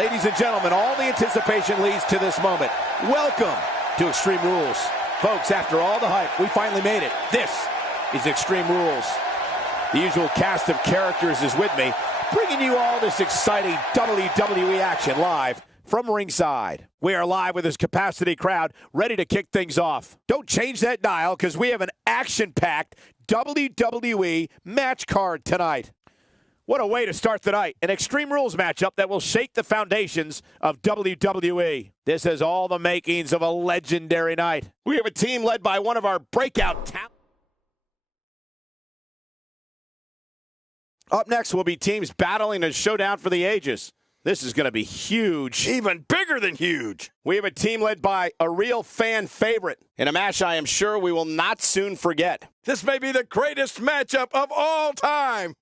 Ladies and gentlemen, all the anticipation leads to this moment. Welcome to Extreme Rules. Folks, after all the hype, we finally made it. This is Extreme Rules. The usual cast of characters is with me, bringing you all this exciting WWE action live from ringside. We are live with this capacity crowd, ready to kick things off. Don't change that dial, because we have an action-packed WWE match card tonight. What a way to start the night. An Extreme Rules matchup that will shake the foundations of WWE. This has all the makings of a legendary night. We have a team led by one of our breakout talents. Up next will be teams battling a showdown for the ages. This is going to be huge. Even bigger than huge. We have a team led by a real fan favorite in a match I am sure we will not soon forget. This may be the greatest matchup of all time.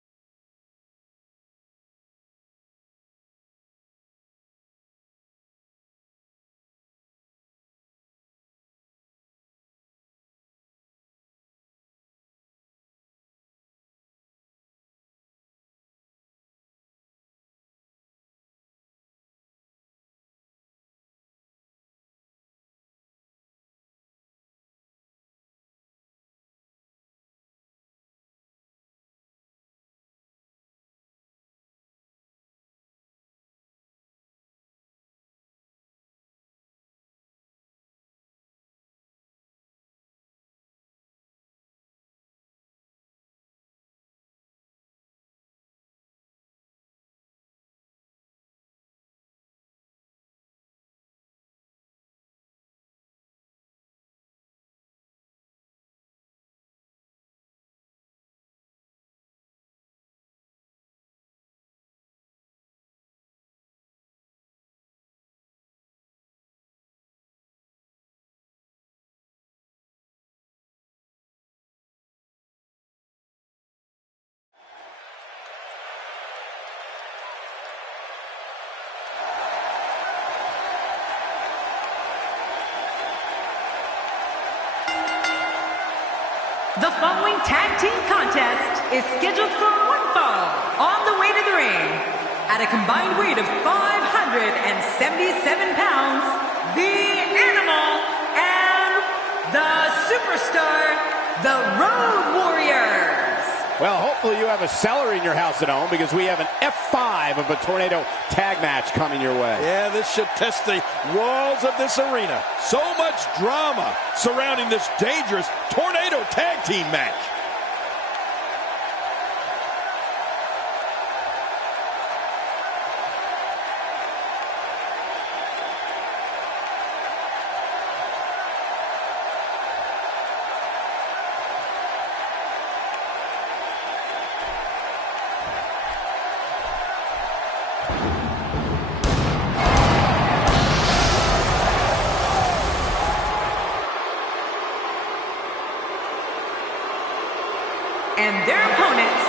The following tag team contest is scheduled for one fall on the way to the ring. At a combined weight of 577 pounds, the Animal and the Superstar, the Road Warriors. Well, hopefully you have a cellar in your house at home, because we have an F5 of a tornado tag match coming your way. Yeah, this should test the walls of this arena. So much drama surrounding this dangerous tornado tag team match. And their opponents,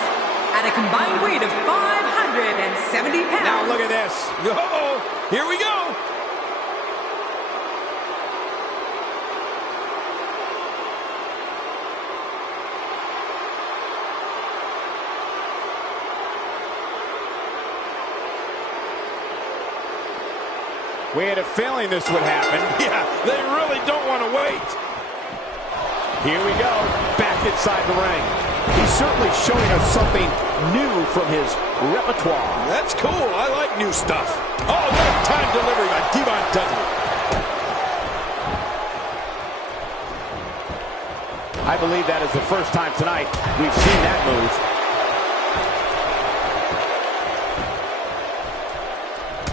at a combined weight of 570 pounds. Now look at this. Oh, here we go. We had a feeling this would happen. Yeah, they really don't want to wait. Here we go, back inside the ring. He's certainly showing us something new from his repertoire. That's cool. I like new stuff. Oh, what time delivery by Devon Dudley. I believe that is the first time tonight we've seen that move.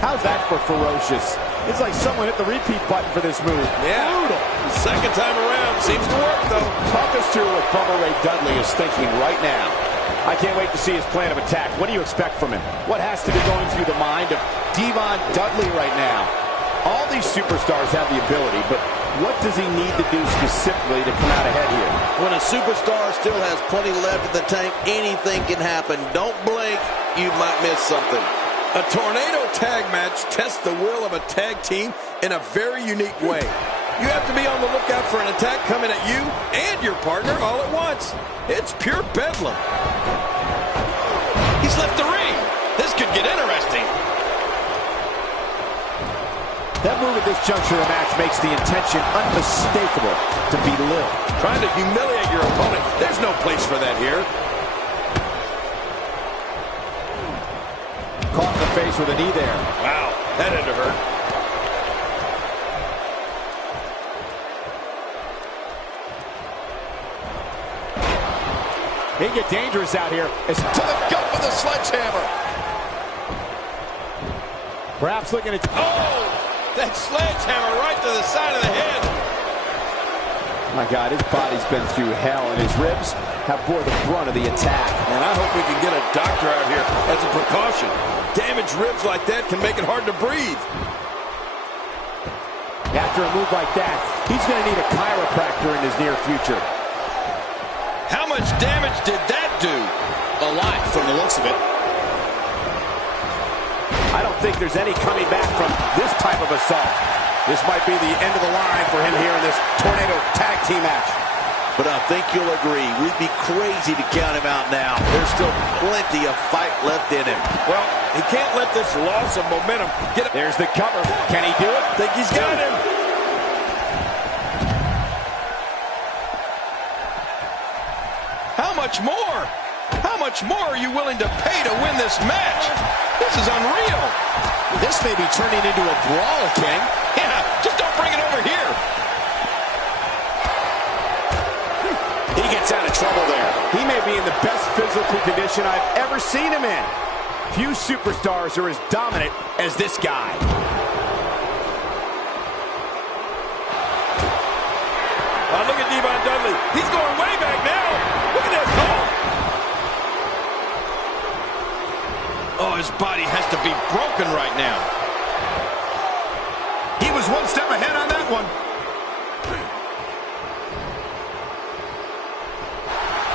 How's that for ferocious? It's like someone hit the repeat button for this move. Yeah. Brutal. Second time around. Seems to work, though. Talk us through what Bubba Ray Dudley is thinking right now. I can't wait to see his plan of attack. What do you expect from him? What has to be going through the mind of Devon Dudley right now? All these superstars have the ability, but what does he need to do specifically to come out ahead here? When a superstar still has plenty left in the tank, anything can happen. Don't blink, you might miss something. A tornado tag match tests the will of a tag team in a very unique way. You have to be on the lookout for an attack coming at you and your partner all at once. It's pure bedlam. He's left the ring. This could get interesting. That move at this juncture of the match makes the intention unmistakable to belittle. Trying to humiliate your opponent. There's no place for that here. Caught in the face with a knee there. Wow, that had to hurt. He can get dangerous out here. It's to the gut with a sledgehammer. Perhaps looking at... Oh! That sledgehammer right to the side of the head. My God, his body's been through hell, and his ribs have bore the brunt of the attack. And I hope we can get a doctor out here as a precaution. Damaged ribs like that can make it hard to breathe. After a move like that, he's going to need a chiropractor in his near future. How much damage did that do? A lot from the looks of it. I don't think there's any coming back from this type of assault. This might be the end of the line for him here in this Tornado Tag Team match. But I think you'll agree, we'd be crazy to count him out now. There's still plenty of fight left in him. Well, he can't let this loss of momentum get him. There's the cover. Can he do it? Think he's got him. How much more? How much more are you willing to pay to win this match? This is unreal. This may be turning into a brawl, King. Yeah, just don't bring it over here. He gets out of trouble there. He may be in the best physical condition I've ever seen him in. Few superstars are as dominant as this guy. Oh, look at Devon Dudley. He's going way back now. Look at this. Oh, his body has to be broken right now. He was one step ahead on that one.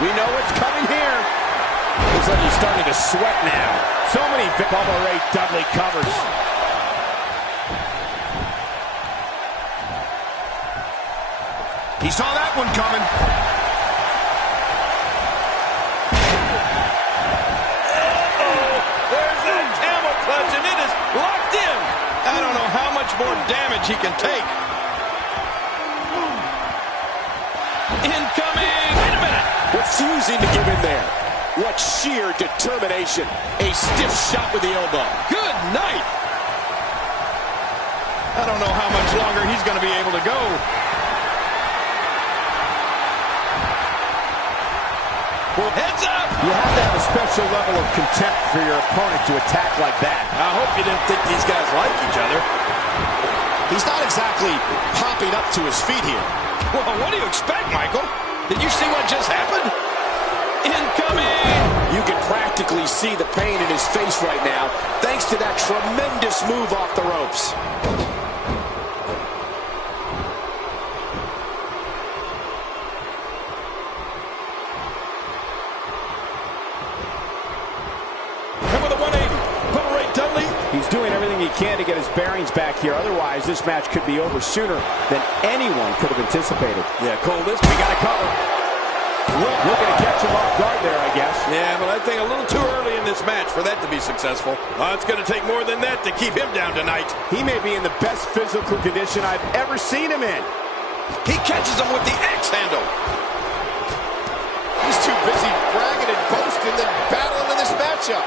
We know what's coming here. Looks like he's starting to sweat now. So many Bubba Ray Dudley covers. He saw that one coming. There's that camel clutch, and it is locked in. I don't know how much more damage he can take. Incoming. Wait a minute. Refusing to give in there. What sheer determination. A stiff shot with the elbow. Good night. I don't know how much longer he's going to be able to go. Well, heads up. You have to have a special level of contempt for your opponent to attack like that. I hope you didn't think these guys like each other. He's not exactly popping up to his feet here. Well, what do you expect, Michael? Did you see what just happened? Incoming! You can practically see the pain in his face right now, thanks to that tremendous move off the ropes. And with a 180, Bubba Ray Dudley. He's doing everything he can to get his bearings back here. Otherwise, this match could be over sooner than anyone could have anticipated. Yeah, Cole, we got to cover. Looking to catch him off guard there, I guess. Yeah, but I think a little too early in this match for that to be successful. It's going to take more than that to keep him down tonight. He may be in the best physical condition I've ever seen him in. He catches him with the axe handle. He's too busy bragging and boasting than battling in this matchup.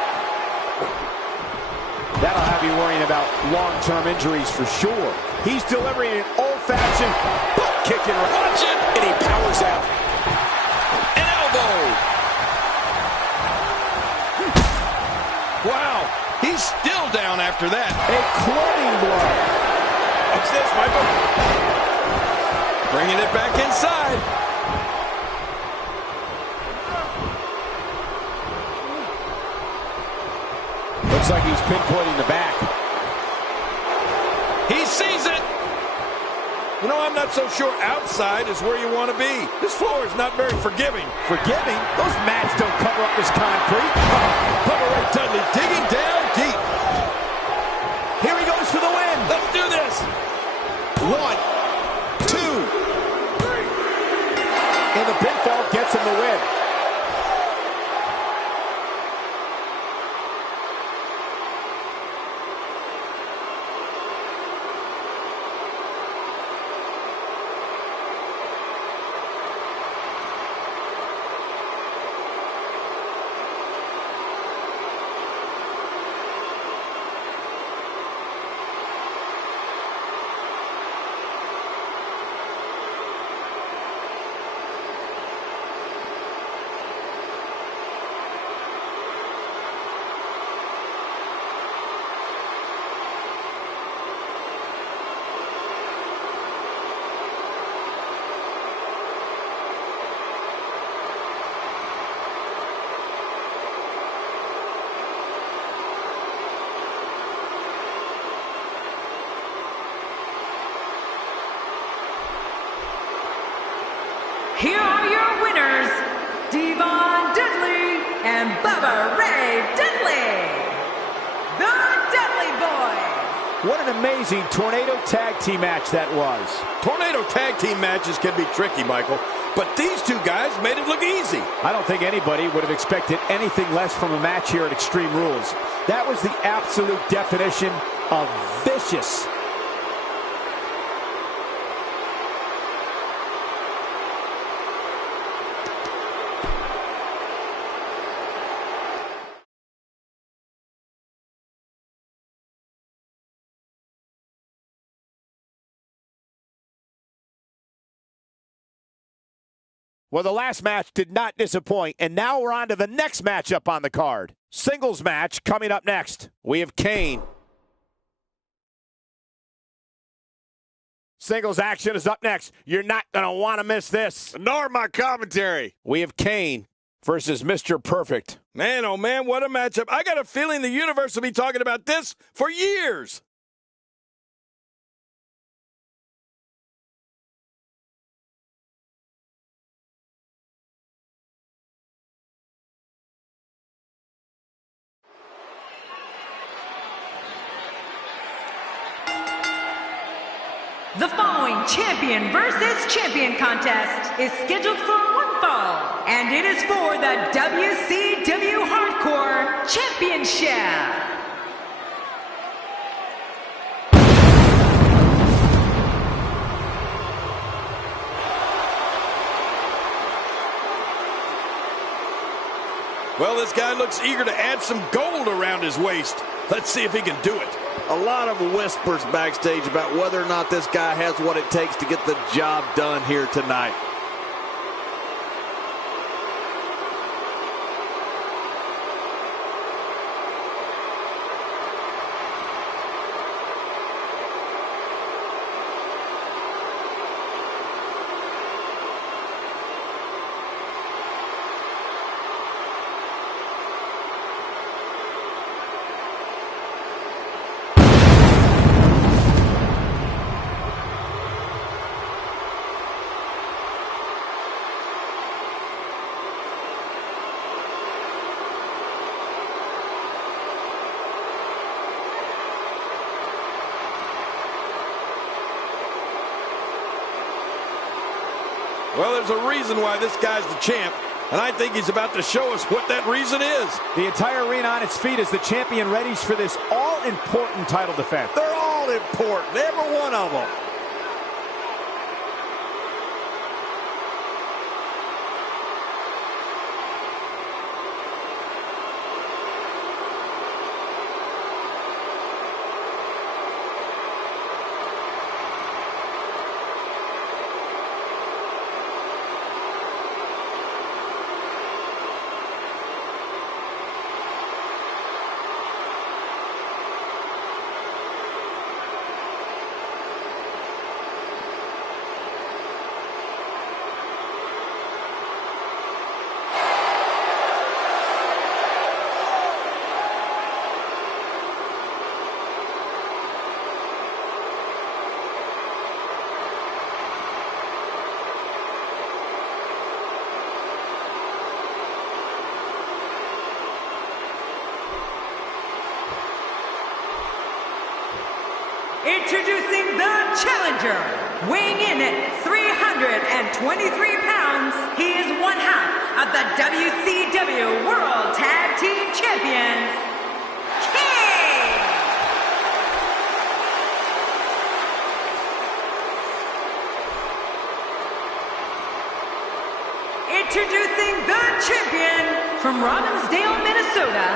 That'll have you worrying about long-term injuries for sure. He's delivering an old-fashioned butt kicking. Watch it! And he powers out. An elbow! Wow, he's still down after that. A clubbing blow. Watch this, Michael. Bringing it back inside. Looks like he's pinpointing the back. He sees it. You know, I'm not so sure outside is where you want to be. This floor is not very forgiving. Forgiving? Those mats don't cover up this concrete. Bubba Ray Dudley digging down deep. Here he goes for the win. Let's do this. 1, 2, 3. And the pinfall gets him the win. Bubba Ray Dudley, the Dudley Boys. What an amazing tornado tag team match that was. Tornado tag team matches can be tricky, Michael, but these two guys made it look easy. I don't think anybody would have expected anything less from a match here at Extreme Rules. That was the absolute definition of vicious. Well, the last match did not disappoint, and now we're on to the next matchup on the card. Singles match coming up next. We have Kane. Singles action is up next. You're not going to want to miss this. Nor my commentary. We have Kane versus Mr. Perfect. Man, oh man, what a matchup. I got a feeling the universe will be talking about this for years. The following champion versus champion contest is scheduled for one fall, and it is for the WCW Hardcore Championship. Well, this guy looks eager to add some gold around his waist. Let's see if he can do it. A lot of whispers backstage about whether or not this guy has what it takes to get the job done here tonight. Well, there's a reason why this guy's the champ, and I think he's about to show us what that reason is. The entire arena on its feet as the champion readies for this all-important title defense. They're all important, every one of them. Introducing the challenger, weighing in at 323 pounds, he is one half of the WCW World Tag Team Champions, Kane! Introducing the champion from Robbinsdale, Minnesota,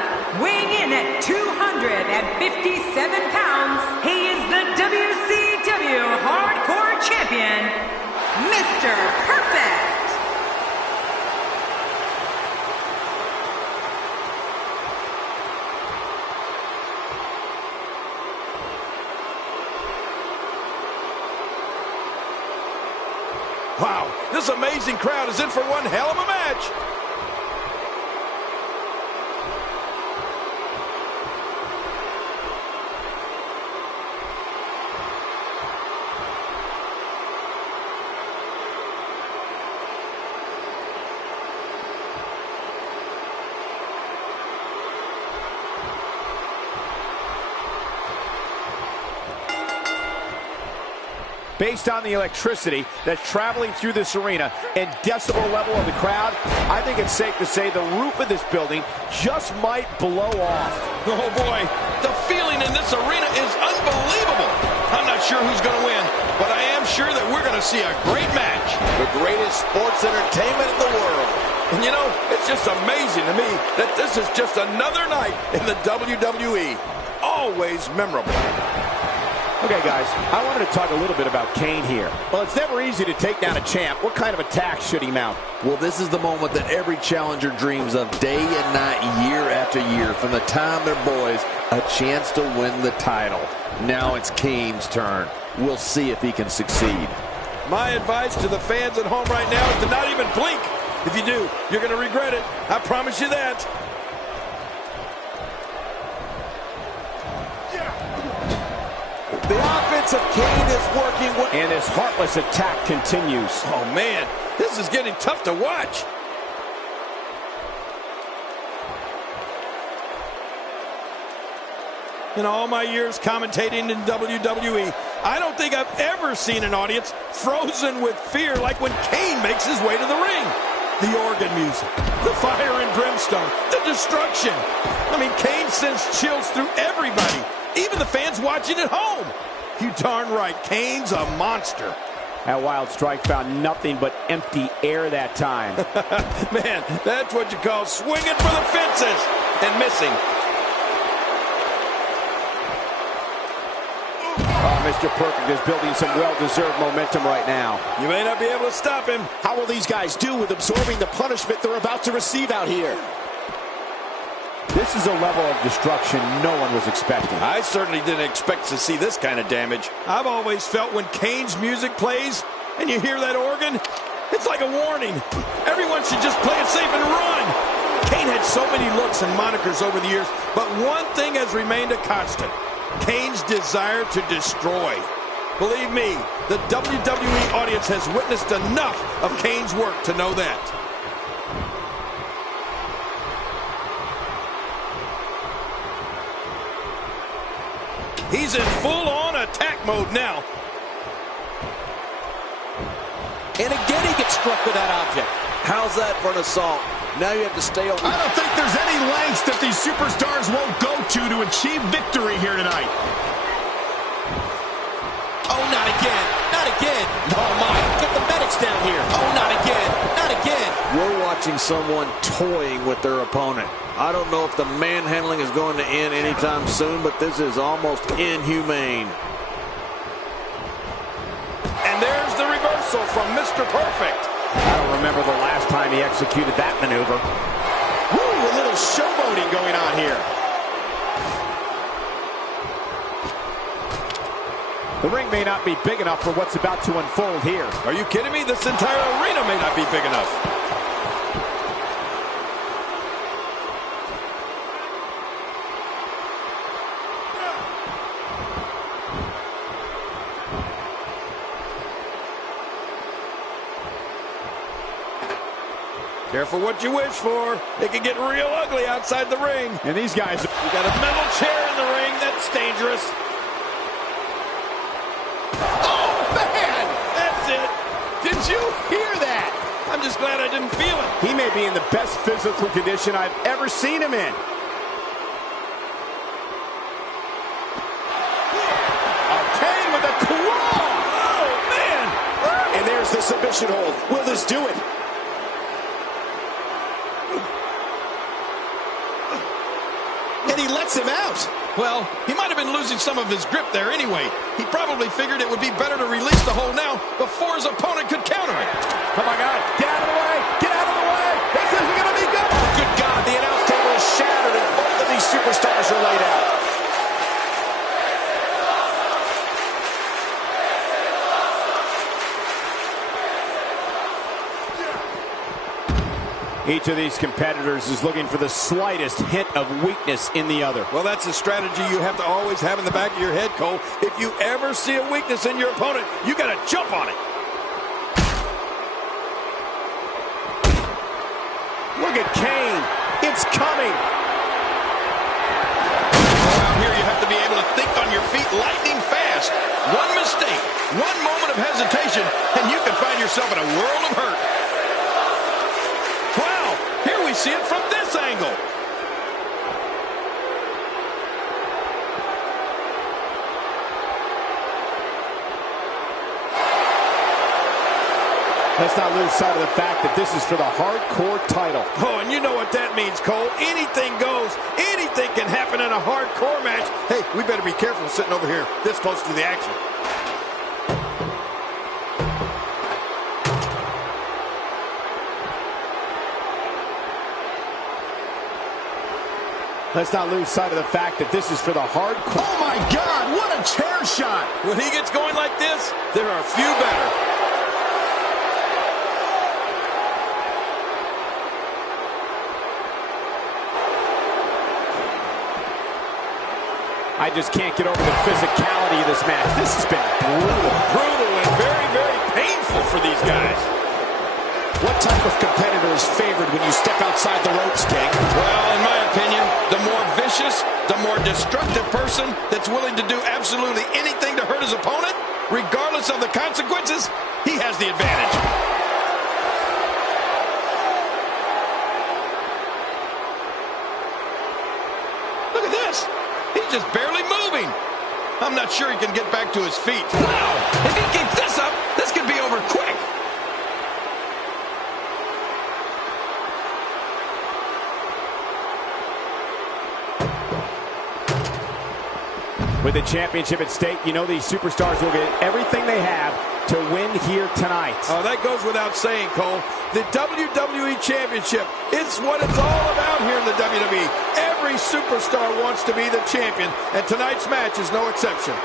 weighing in at 257 pounds, he is the WCW Hardcore Champion, Mr. Perfect. Wow, this amazing crowd is in for one hell of a match. Based on the electricity that's traveling through this arena and decibel level of the crowd, I think it's safe to say the roof of this building just might blow off. Oh boy, the feeling in this arena is unbelievable. I'm not sure who's going to win, but I am sure that we're going to see a great match. The greatest sports entertainment in the world. And you know, it's just amazing to me that this is just another night in the WWE. Always memorable. Okay, guys, I wanted to talk a little bit about Kane here. Well, it's never easy to take down a champ. What kind of attack should he mount? Well, this is the moment that every challenger dreams of day and night, year after year, from the time they're boys, a chance to win the title. Now it's Kane's turn. We'll see if he can succeed. My advice to the fans at home right now is to not even blink. If you do, you're going to regret it. I promise you that. The offense of Kane is working well. And this heartless attack continues. Oh, man, this is getting tough to watch. In all my years commentating in WWE, I don't think I've ever seen an audience frozen with fear like when Kane makes his way to the ring. The organ music, the fire and brimstone, the destruction. I mean, Kane sends chills through everybody, even the fans watching at home. You darn right, Kane's a monster. That wild strike found nothing but empty air that time. Man, that's what you call swinging for the fences and missing. Oh, Mr. Perfect is building some well-deserved momentum right now. You may not be able to stop him. How will these guys do with absorbing the punishment they're about to receive out here? This is a level of destruction no one was expecting. I certainly didn't expect to see this kind of damage. I've always felt when Kane's music plays and you hear that organ, it's like a warning. Everyone should just play it safe and run. Kane had so many looks and monikers over the years, but one thing has remained a constant. Kane's desire to destroy. Believe me, the WWE audience has witnessed enough of Kane's work to know that. He's in full-on attack mode now. And again he gets struck with that object. How's that for an assault? Now you have to stay over. I don't think there's any lengths that these superstars won't go to achieve victory here tonight. Oh, not again. Not again. Oh, my. Get the medics down here. Oh, not again. Not again. We're watching someone toying with their opponent. I don't know if the manhandling is going to end anytime soon, but this is almost inhumane. And there's the reversal from Mr. Perfect. I don't remember the last time he executed that maneuver. Woo, a little showboating going on here. The ring may not be big enough for what's about to unfold here. Are you kidding me? This entire arena may not be big enough. Careful what you wish for. It can get real ugly outside the ring. And these guys... You got a metal chair in the ring. That's dangerous. Oh, man! That's it. Did you hear that? I'm just glad I didn't feel it. He may be in the best physical condition I've ever seen him in. Kane with a claw! Oh, man! And there's the submission hold. Will this do it? And he lets him out. Well, he might have been losing some of his grip there anyway. He probably figured it would be better to release the hold now before his opponent could counter it. Oh, my God. Get out of the way. Get out of the way. This isn't going to be good. Oh, good God. The announce table is shattered and both of these superstars are laid out. Each of these competitors is looking for the slightest hint of weakness in the other. Well, that's a strategy you have to always have in the back of your head, Cole. If you ever see a weakness in your opponent, you got to jump on it. Look at Kane. It's coming. Around here, you have to be able to think on your feet lightning fast. One mistake, One moment of hesitation, and you can find yourself in a world of hurt. Wow, here we see it from this angle. Let's not lose sight of the fact that this is for the hardcore title. Oh, and you know what that means, Cole. Anything goes. Anything can happen in a hardcore match. Hey, we better be careful sitting over here this close to the action. Let's not lose sight of the fact that this is for the hardcore. Oh, my God, what a chair shot. When he gets going like this, there are few better. I just can't get over the physicality of this match. This has been brutal. Brutal and very, very painful for these guys. What type of competitor is favored when you step outside the ropes, King? Well, in my opinion, the more vicious, the more destructive person that's willing to do absolutely anything to hurt his opponent, regardless of the consequences, he has the advantage. Look at this. He's just barely moving. I'm not sure he can get back to his feet. Wow! If he keeps this up, this could be over quick. With the championship at stake, you know these superstars will get everything they have to win here tonight. Oh, that goes without saying, Cole. The WWE Championship, it's what it's all about here in the WWE. Every superstar wants to be the champion, and tonight's match is no exception.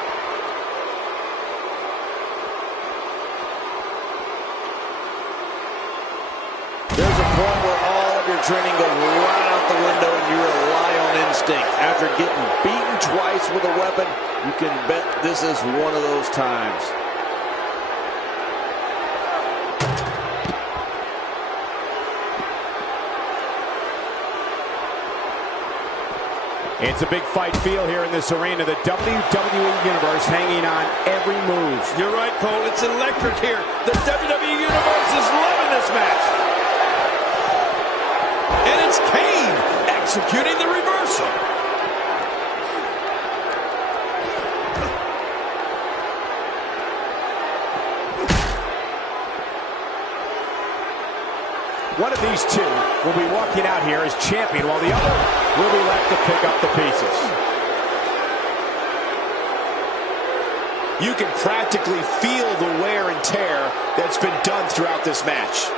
There's a point where all of your training goes right out the window and you rely on instinct. After getting beaten twice with a weapon, you can bet this is one of those times. It's a big fight feel here in this arena. The WWE Universe hanging on every move. You're right, Cole. It's electric here. The WWE Universe is loving this match. And it's Kane executing the reversal. One of these two will be walking out here as champion, while the other will be left to pick up the pieces. You can practically feel the wear and tear that's been done throughout this match.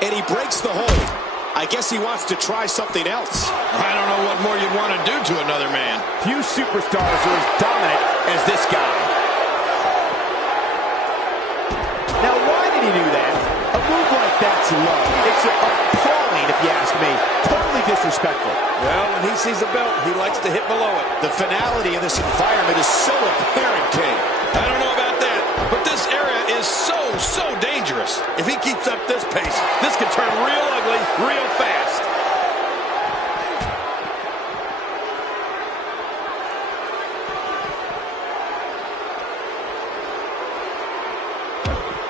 And he breaks the hold. I guess he wants to try something else. I don't know what more you'd want to do to another man. Few superstars are as dominant as this guy. Now, why did he do that? A move like that's low. It's appalling, if you ask me. Totally disrespectful. Well, when he sees a belt, he likes to hit below it. The finality of this environment is so apparent, King. I don't know about that, but this area is so dangerous. If he keeps up this pace, this could turn real ugly real fast.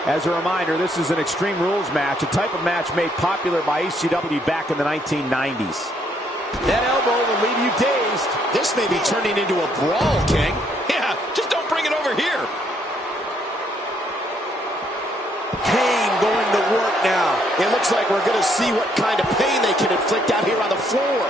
As a reminder, this is an Extreme Rules match, a type of match made popular by ECW back in the 1990s. That elbow will leave you dazed. This may be turning into a brawl, King. Yeah, just don't bring it over here. Kane going to work now. It looks like we're going to see what kind of pain they can inflict out here on the floor.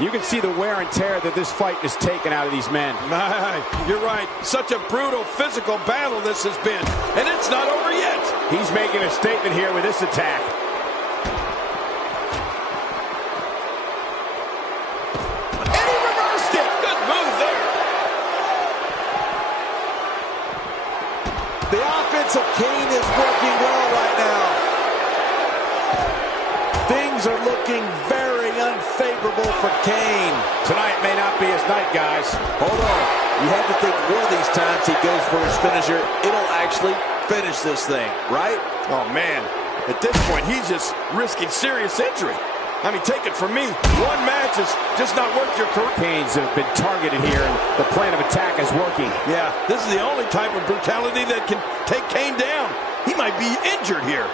You can see the wear and tear that this fight has taken out of these men. My, you're right. Such a brutal physical battle this has been. And it's not over yet. He's making a statement here with this attack. And he reversed it. Good move there. The offense of Kane is working well right now. Things things are looking very unfavorable for Kane. Tonight may not be his night, guys. Hold on. You have to think one of these times he goes for his finisher, it'll actually finish this thing, right? Oh, man. At this point, he's just risking serious injury. I mean, take it from me. One match is just not worth your career. Canes have been targeted here, and the plan of attack is working. Yeah, this is the only type of brutality that can take Kane down. He might be injured here.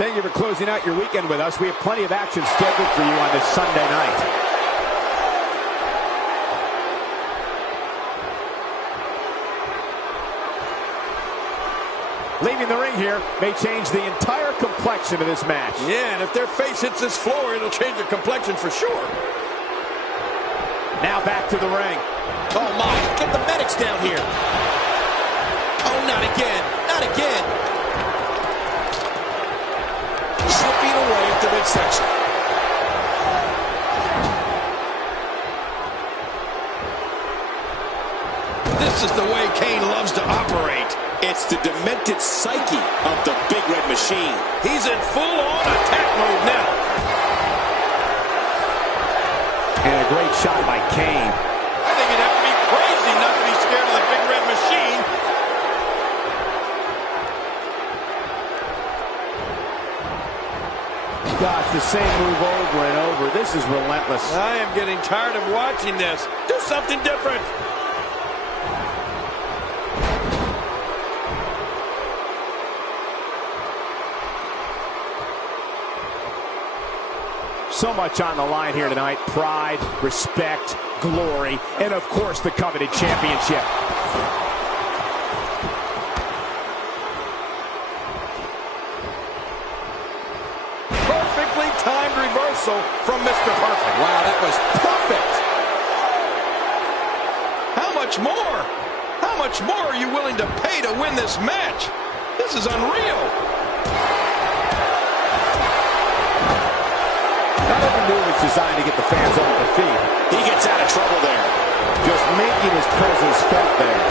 Thank you for closing out your weekend with us. We have plenty of action scheduled for you on this Sunday night. Leaving the ring here may change the entire complexion of this match. Yeah, and if their face hits this floor, it'll change their complexion for sure. Now back to the ring. Oh, my. Get the medics down here. Oh, not again. Not again. Slipping away at the midsection. This is the way Kane loves to operate. It's the demented psyche of the Big Red Machine. He's in full-on attack mode now. And a great shot by Kane. I think you'd have to be crazy not to be scared of the Big Red Machine. Gosh, the same move over and over. This is relentless. I am getting tired of watching this. Do something different. So much on the line here tonight. Pride, respect, glory, and of course the coveted championship. Perfectly timed reversal from Mr. Perfect. Wow, that was perfect. How much more? How much more are you willing to pay to win this match? This is unreal. Not every move is designed to get the fans off their feet. He gets out of trouble there. Just making his presence felt there.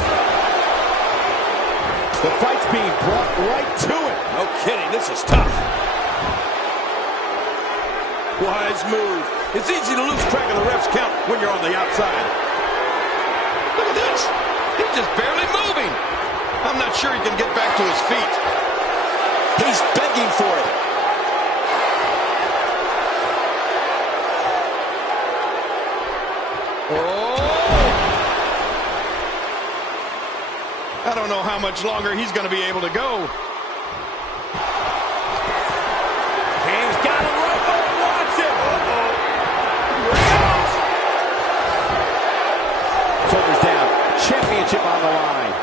The fight's being brought right to it. No kidding, this is tough. Wise move. It's easy to lose track of the ref's count when you're on the outside. Look at this. He's just barely moving. I'm not sure he can get back to his feet. He's begging for it. I don't know how much longer he's going to be able to go. Kane's got him right where he wants him. Shoulders down. Championship on the line.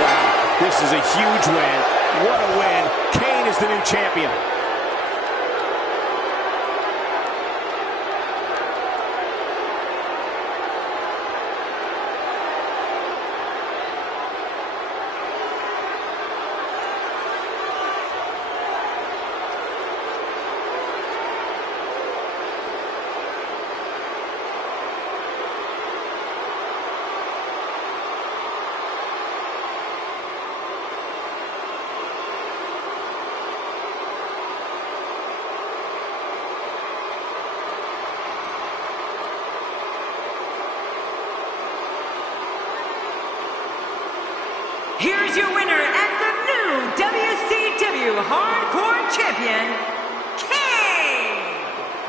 Wow, this is a huge win. What a win. Kane is the new champion. Here's your winner and the new WCW Hardcore Champion, Kane!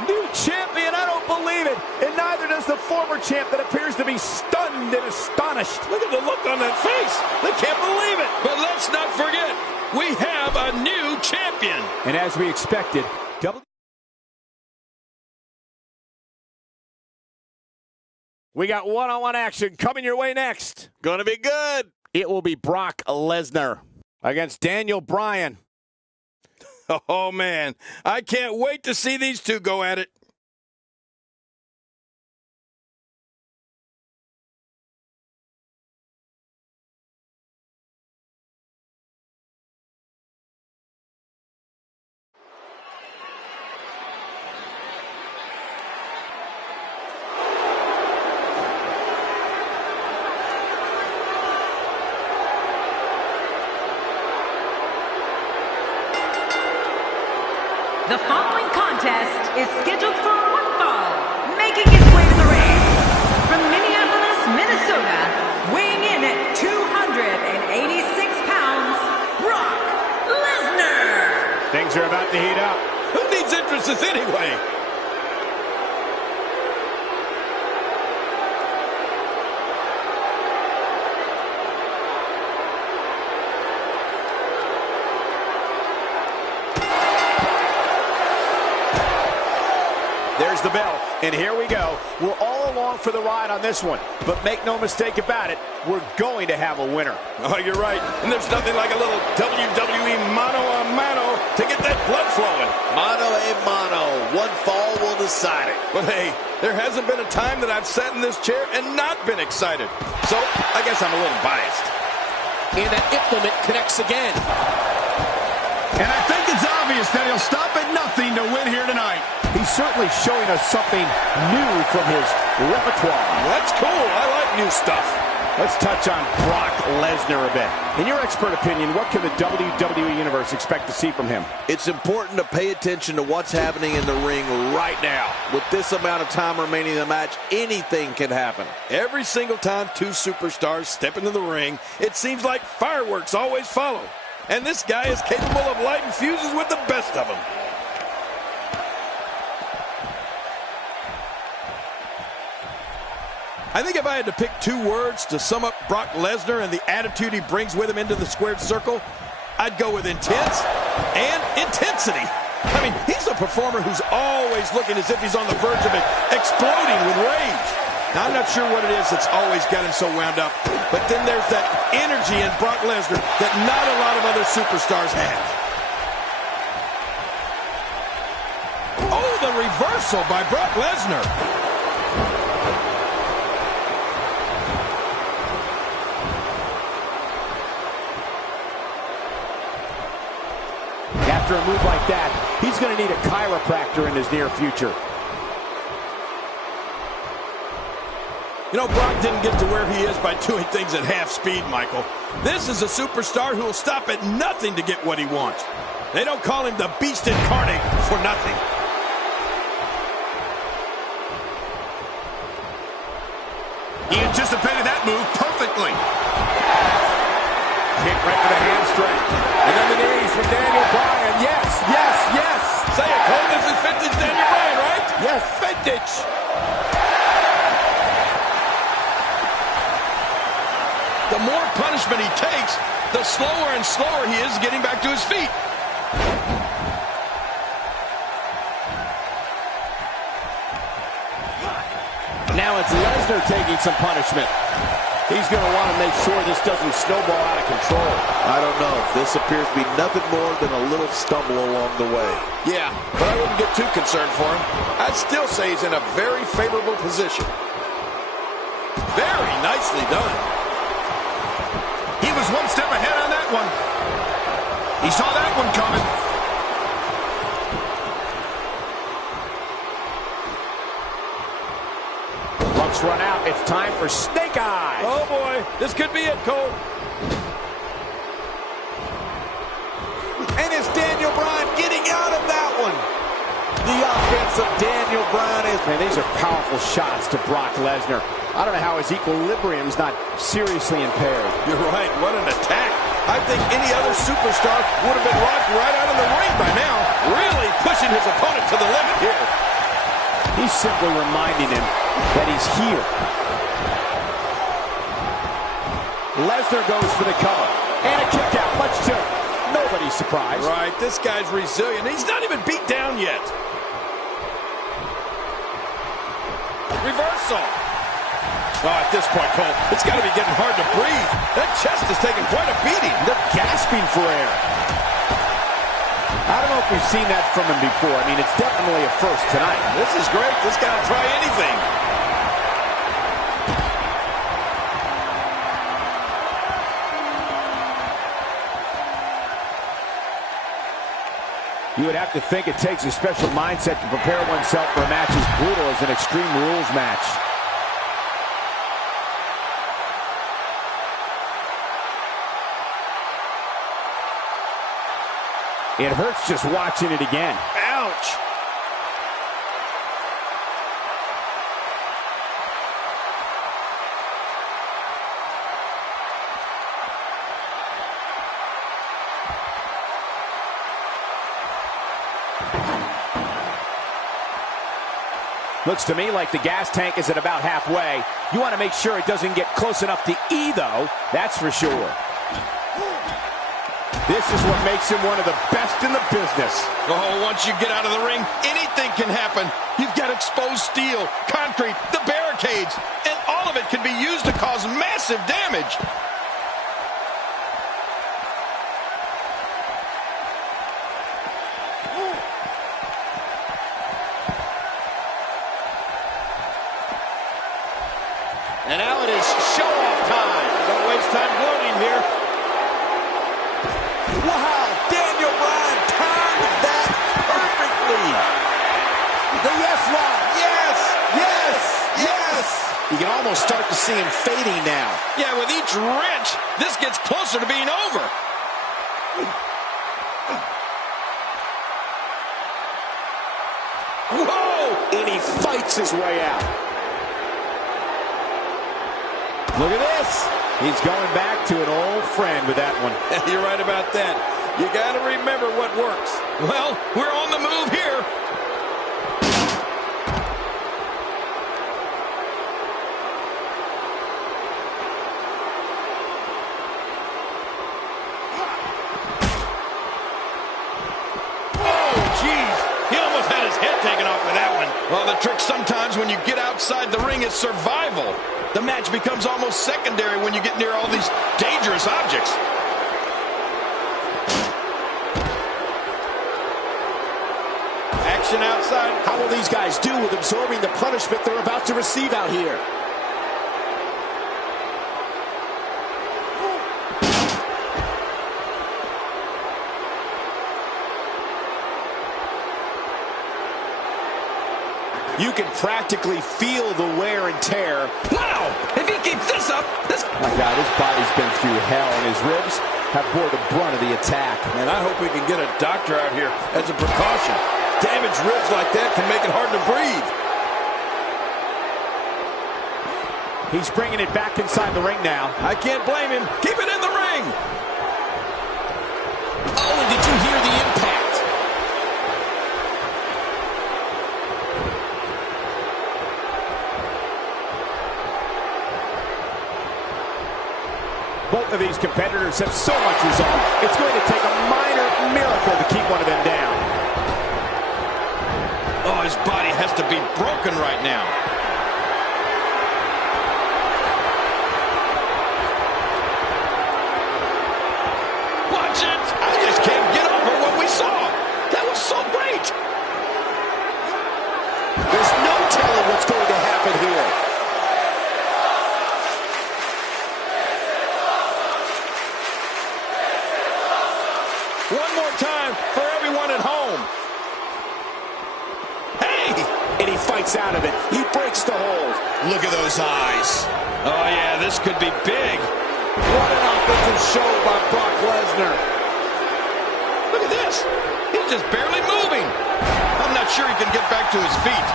New champion, I don't believe it. And neither does the former champ that appears to be stunned and astonished. Look at the look on that face. They can't believe it. But let's not forget, we have a new champion. And as we expected, we got one-on-one action coming your way next. Gonna be good. It will be Brock Lesnar against Daniel Bryan. Oh, man. I can't wait to see these two go at it. The following contest is scheduled for one fall, making his way to the ring. From Minneapolis, Minnesota, weighing in at 286 pounds, Brock Lesnar. Things are about to heat up. Who needs entrances anyway? There's the bell, and here we go. We're all along for the ride on this one, but make no mistake about it, we're going to have a winner. Oh, you're right. And there's nothing like a little WWE mano-a-mano to get that blood flowing. Mano a mano. One fall will decide it. But hey, there hasn't been a time that I've sat in this chair and not been excited. So, I guess I'm a little biased. And that implement connects again. And I think it's obvious that he'll stop at nothing to win here tonight. He's certainly showing us something new from his repertoire. That's cool. I like new stuff. Let's touch on Brock Lesnar a bit. In your expert opinion, what can the WWE Universe expect to see from him? It's important to pay attention to what's happening in the ring right now. With this amount of time remaining in the match, anything can happen. Every single time two superstars step into the ring, it seems like fireworks always follow. And this guy is capable of lighting fuses with the best of them. I think if I had to pick two words to sum up Brock Lesnar and the attitude he brings with him into the squared circle, I'd go with intense and intensity. I mean, he's a performer who's always looking as if he's on the verge of exploding with rage. Now, I'm not sure what it is that's always got him so wound up, but then there's that energy in Brock Lesnar that not a lot of other superstars have. Oh, the reversal by Brock Lesnar. After a move like that, he's going to need a chiropractor in his near future. You know, Brock didn't get to where he is by doing things at half speed, Michael. This is a superstar who will stop at nothing to get what he wants. They don't call him the Beast Incarnate for nothing. He anticipated that move perfectly. Hit right to the hamstring. And then the knees from Daniel Bryan. Yes, yes, yes. Say it, Cole. This is vintage Daniel Bryan, right? Yes, vintage. The more punishment he takes, the slower and slower he is getting back to his feet. Now it's Lesnar taking some punishment. He's going to want to make sure this doesn't snowball out of control. I don't know. This appears to be nothing more than a little stumble along the way. Yeah, but I wouldn't get too concerned for him. I'd still say he's in a very favorable position. Very nicely done. He was one step ahead on that one. He saw that one coming. Bucks run out. It's time for Snake Eyes. Oh, boy. This could be it, Cole. And it's Daniel Bryan getting out of that one. The offense of Daniel Bryan is... Man, these are powerful shots to Brock Lesnar. I don't know how his equilibrium's not seriously impaired. You're right. What an attack. I think any other superstar would have been locked right out of the ring by now. Really pushing his opponent to the limit here. He's simply reminding him that he's here. Lesnar goes for the cover. And a kick out, much to nobody's surprise. Right, this guy's resilient. He's not even beat down yet. Reversal. Oh, at this point, Cole, it's got to be getting hard to breathe. That chest is taking quite a beating. They're gasping for air. I don't know if we've seen that from him before. I mean, it's definitely a first tonight. This is great. This guy will try anything. You would have to think it takes a special mindset to prepare oneself for a match as brutal as an Extreme Rules match. It hurts just watching it again. Ow. Ouch. Looks to me like the gas tank is at about halfway. You want to make sure it doesn't get close enough to E, though. That's for sure. This is what makes him one of the best in the business. Oh, once you get out of the ring, anything can happen. You've got exposed steel, concrete, the barricades, and all of it can be used to cause massive damage. And now it is show-off time. Don't waste time gloating here. Wow, Daniel Bryan timed that perfectly. The yes line. Yes, yes, yes. You can almost start to see him fading now. Yeah, with each wrench, this gets closer to being over. Whoa! And he fights his way out. Look at this. He's going back to an old friend with that one. You're right about that. You got to remember what works. Well, we're on the move here. Oh, jeez. He almost had his head taken off with that one. Well, the trick sometimes when you get outside the ring is survival. The match becomes almost secondary when you get near all these dangerous objects. Action outside. How will these guys do with absorbing the punishment they're about to receive out here? You can practically feel the wear and tear. Wow! If he keeps this up, this... My God, his body's been through hell, and his ribs have bore the brunt of the attack. And I hope we can get a doctor out here as a precaution. Damaged ribs like that can make it hard to breathe. He's bringing it back inside the ring now. I can't blame him. Keep it in the ring. Oh, and did you hear the impact? Both of these competitors have so much resolve. It's going to take a minor miracle to keep one of them down. Oh, his body has to be broken right now. Watch it! I just can't get over what we saw. That was so great. There's no telling what's going to happen here. One more time for everyone at home. Hey! And he fights out of it. He breaks the hold. Look at those eyes. Oh, yeah, this could be big. What an offensive show by Brock Lesnar. Look at this. He's just barely moving. I'm not sure he can get back to his feet.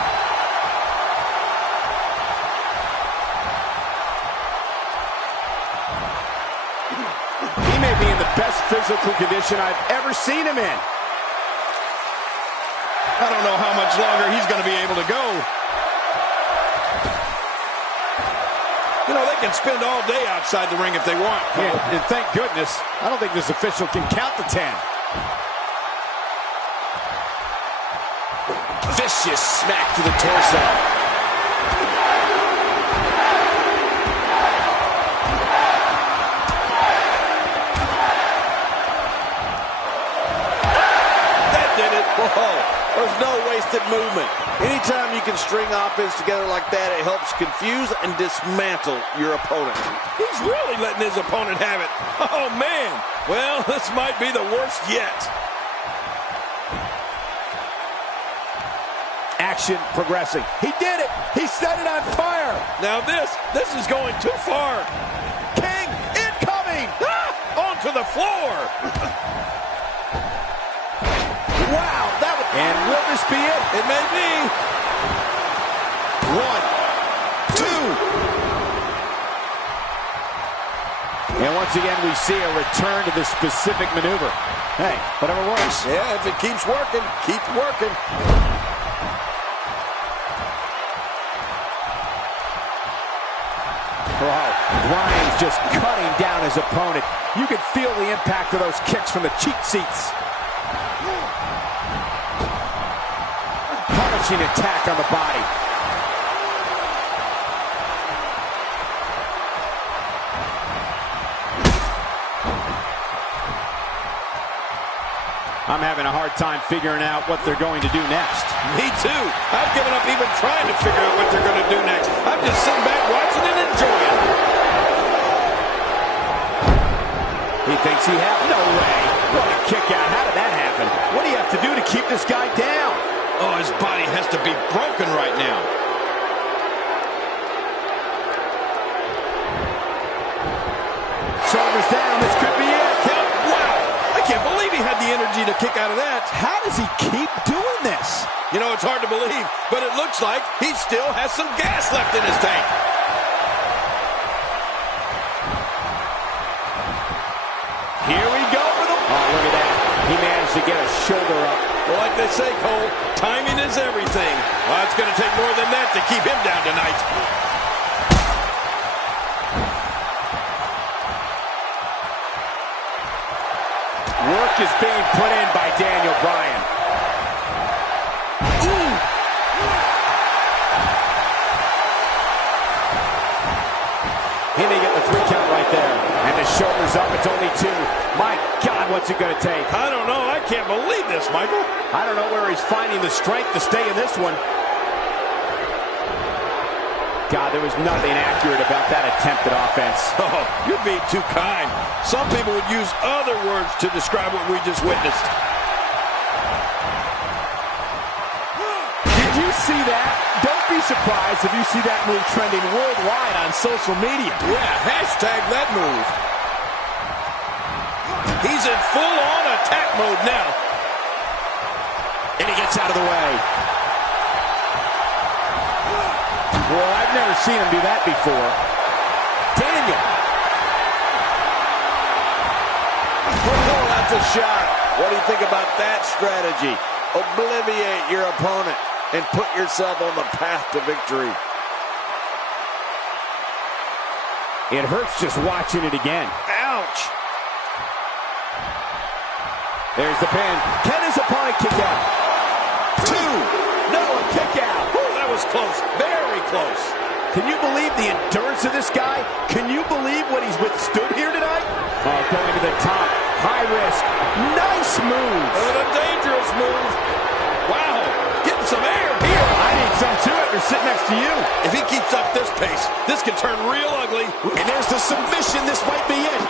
He may be in the best physical condition I've ever seen him in. I don't know how much longer he's going to be able to go. You know, they can spend all day outside the ring if they want. Yeah, and thank goodness, I don't think this official can count the 10. Vicious smack to the torso. Whoa, there's no wasted movement. Anytime you can string offense together like that, it helps confuse and dismantle your opponent. He's really letting his opponent have it. Oh, man. Well, this might be the worst yet. Action progressing. He did it. He set it on fire. Now this is going too far. King incoming. Ah, onto the floor. Wow, that was And will this be it? It may be. 1, 2. And once again, we see a return to this specific maneuver. Hey, whatever works. Yeah, if it keeps working, keep working. Oh, Bryan's just cutting down his opponent. You can feel the impact of those kicks from the cheap seats. Punishing attack on the body. I'm having a hard time figuring out what they're going to do next. Me too. I've given up even trying to figure out what they're going to do next. I'm just sitting back watching and enjoying. He thinks he has no way. What a kick out. How did that happen? What do you have to do to keep this guy down? Oh, his body has to be broken right now. Shoulders down. This could be it. Wow. I can't believe he had the energy to kick out of that. How does he keep doing this? You know, it's hard to believe, but it looks like he still has some gas left in his tank. Here we go for the... Oh, look at that. He managed to get a shoulder up. Well, like they say, Cole, timing is everything. Well, it's going to take more than that to keep him down tonight. Work is being put in by Daniel Bryan. Ooh. He may get the 3 count right there. And the shoulder's up. It's only 2. My God, what's it going to take? I don't know. I can't believe this, Michael. I don't know where he's finding the strength to stay in this one. God, there was nothing accurate about that attempted offense. Oh, you're being too kind. Some people would use other words to describe what we just witnessed. Did you see that? Don't be surprised if you see that move trending worldwide on social media. Yeah, hashtag that move. He's in full-on attack mode now. And he gets out of the way. Well, I've never seen him do that before. Daniel. Oh, that's a shot. What do you think about that strategy? Obliviate your opponent and put yourself on the path to victory. It hurts just watching it again. Ouch. There's the pin. Can his opponent kick out? 2. No, a kick out. Whew, that was close. Very close. Can you believe the endurance of this guy? Can you believe what he's withstood here tonight? Oh, going to the top. High risk. Nice move. And a dangerous move. Wow. Getting some air here. I need some too after sitting next to you. If he keeps up this pace, this can turn real ugly. And there's the submission. This might be it.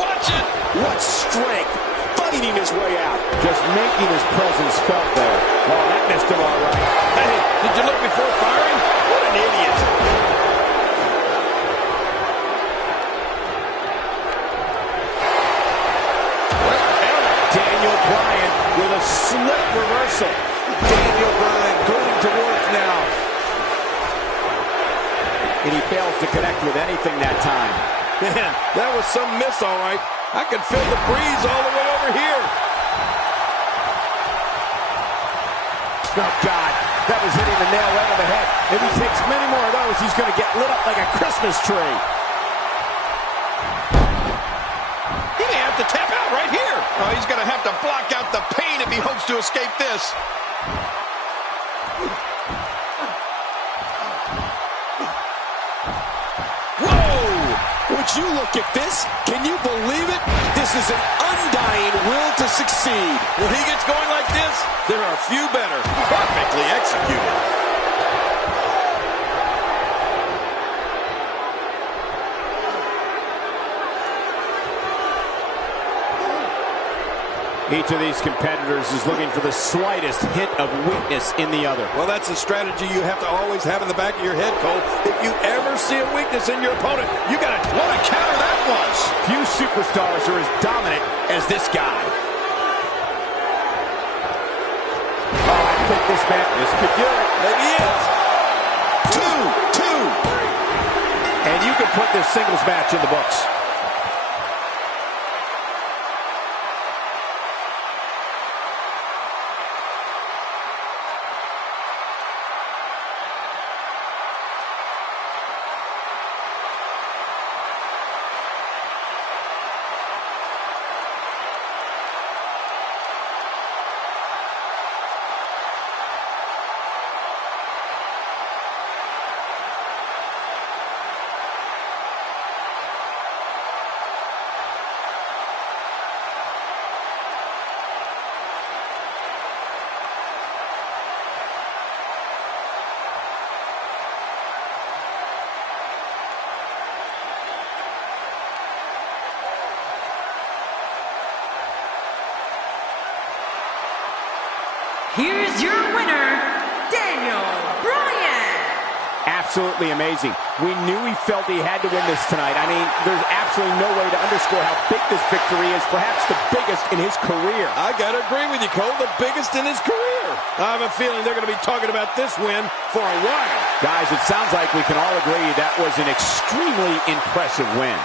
Watch it. What strength. Fighting his way out. Just making his presence felt there. Oh, that missed him all right. Hey, did you look before firing? What an idiot. Daniel Bryan with a slick reversal. Daniel Bryan going to work now. And he fails to connect with anything that time. Man, that was some miss, all right. I can feel the breeze all the way over here. Oh, God. That was hitting the nail right on the head. If he takes many more of those, he's going to get lit up like a Christmas tree. He may have to tap out right here. Oh, he's going to have to block out the pain if he hopes to escape this. Would you look at this? Can you believe it? This is an undying will to succeed. When he gets going like this, there are a few better. Perfectly executed. Each of these competitors is looking for the slightest hint of weakness in the other. Well, that's a strategy you have to always have in the back of your head, Cole. If you ever see a weakness in your opponent, you got to... What a counter that was! Few superstars are as dominant as this guy. Oh, I think this could do it. Maybe it. Two. And you can put this singles match in the books. Here's your winner, Daniel Bryan. Absolutely amazing. We knew he felt he had to win this tonight. I mean, there's absolutely no way to underscore how big this victory is, perhaps the biggest in his career. I got to agree with you, Cole, the biggest in his career. I have a feeling they're going to be talking about this win for a while. Guys, it sounds like we can all agree that was an extremely impressive win.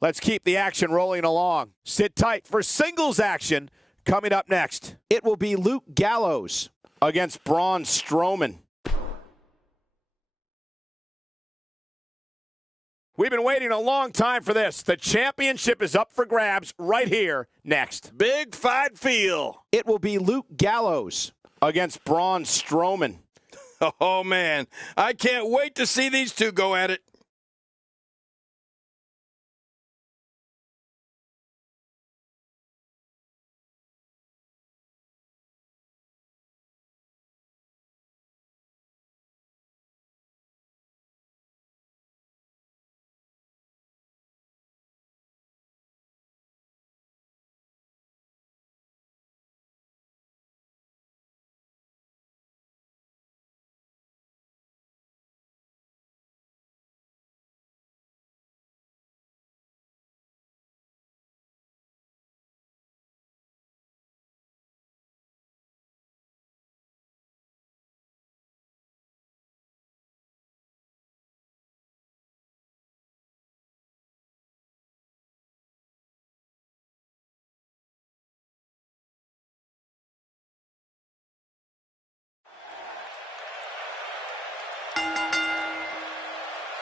Let's keep the action rolling along. Sit tight for singles action coming up next. It will be Luke Gallows against Braun Strowman. We've been waiting a long time for this. The championship is up for grabs right here next. Big fight feel. It will be Luke Gallows against Braun Strowman. Oh, man. I can't wait to see these two go at it.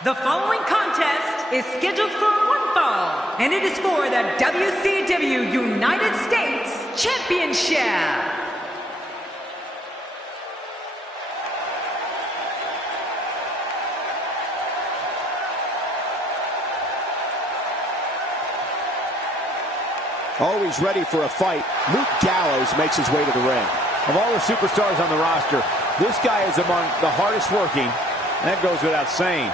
The following contest is scheduled for one fall, and it is for the WCW United States Championship. Always ready for a fight, Luke Gallows makes his way to the ring. Of all the superstars on the roster, this guy is among the hardest working, and that goes without saying.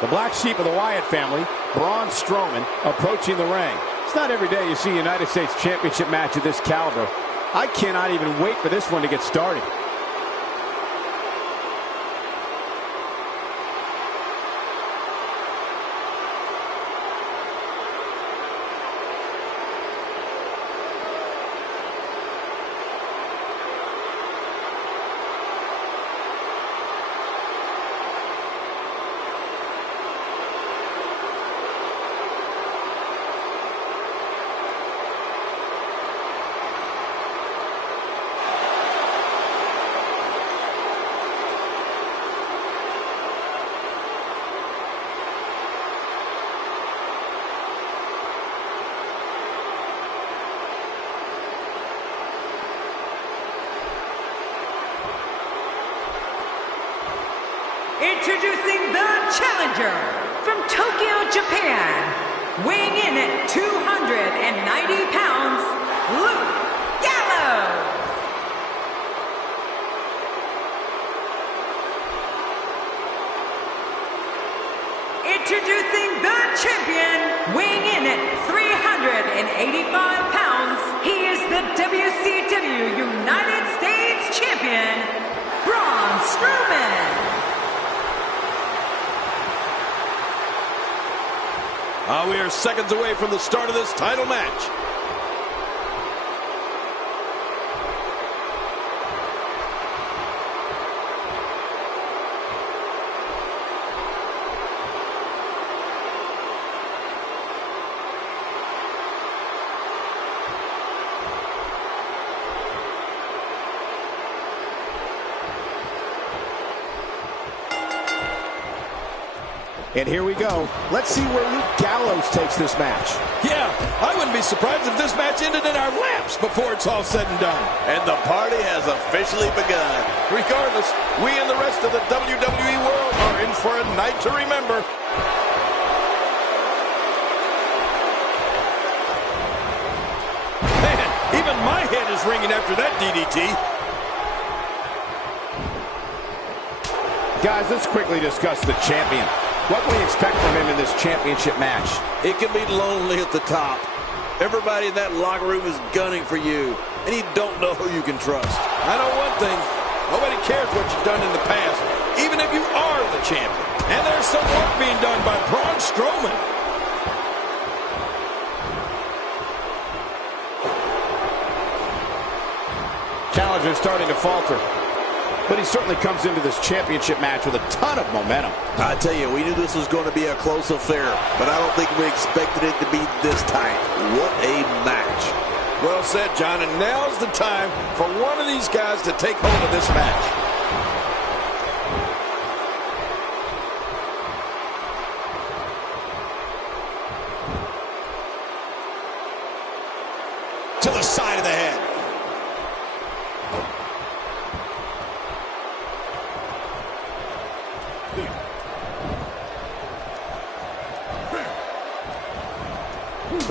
The black sheep of the Wyatt family, Braun Strowman, approaching the ring. It's not every day you see a United States Championship match of this caliber. I cannot even wait for this one to get started. Introducing the challenger from Tokyo, Japan, weighing in at 290 pounds, Luke Gallows. Introducing the champion, weighing in at 385 pounds, he is the WCW United States Champion, Braun Strowman. We are seconds away from the start of this title match. And here we go. Let's see where Luke Gallows takes this match. Yeah, I wouldn't be surprised if this match ended in our laps before it's all said and done. And the party has officially begun. Regardless, we and the rest of the WWE world are in for a night to remember. Man, even my head is ringing after that DDT. Guys, let's quickly discuss the champion. What can we expect from him in this championship match? It can be lonely at the top. Everybody in that locker room is gunning for you, and you don't know who you can trust. I know one thing. Nobody cares what you've done in the past, even if you are the champion. And there's some work being done by Braun Strowman. Challenger starting to falter. But he certainly comes into this championship match with a ton of momentum. I tell you, we knew this was going to be a close affair, but I don't think we expected it to be this tight. What a match. Well said, John, and now's the time for one of these guys to take hold of this match. To the side of the head.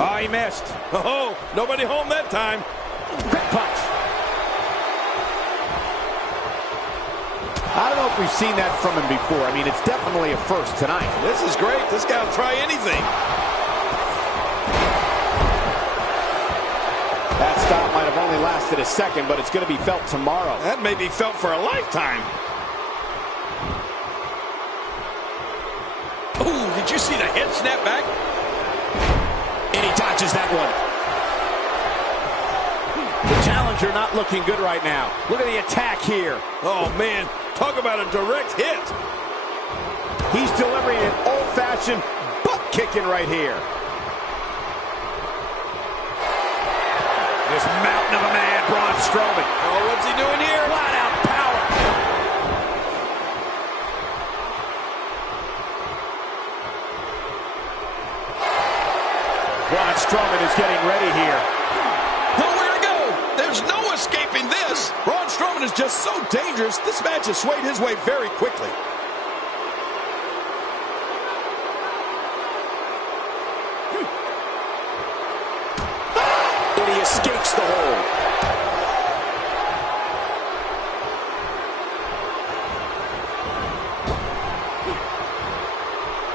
Oh, he missed. Oh, nobody home that time. Quick punch. I don't know if we've seen that from him before. I mean, it's definitely a first tonight. This is great. This guy will try anything. That stop might have only lasted a second, but it's going to be felt tomorrow. That may be felt for a lifetime. Ooh, did you see the head snap back? And he dodges that one. The challenger not looking good right now. Look at the attack here. Oh, man. Talk about a direct hit. He's delivering an old-fashioned butt kicking right here. This mountain of a man, Braun Strowman. Oh, what's he doing here? Flat out power. Braun Strowman is getting ready here. Nowhere to go. There's no escaping this. Braun Strowman is just so dangerous. This match has swayed his way very quickly. And he escapes the hold.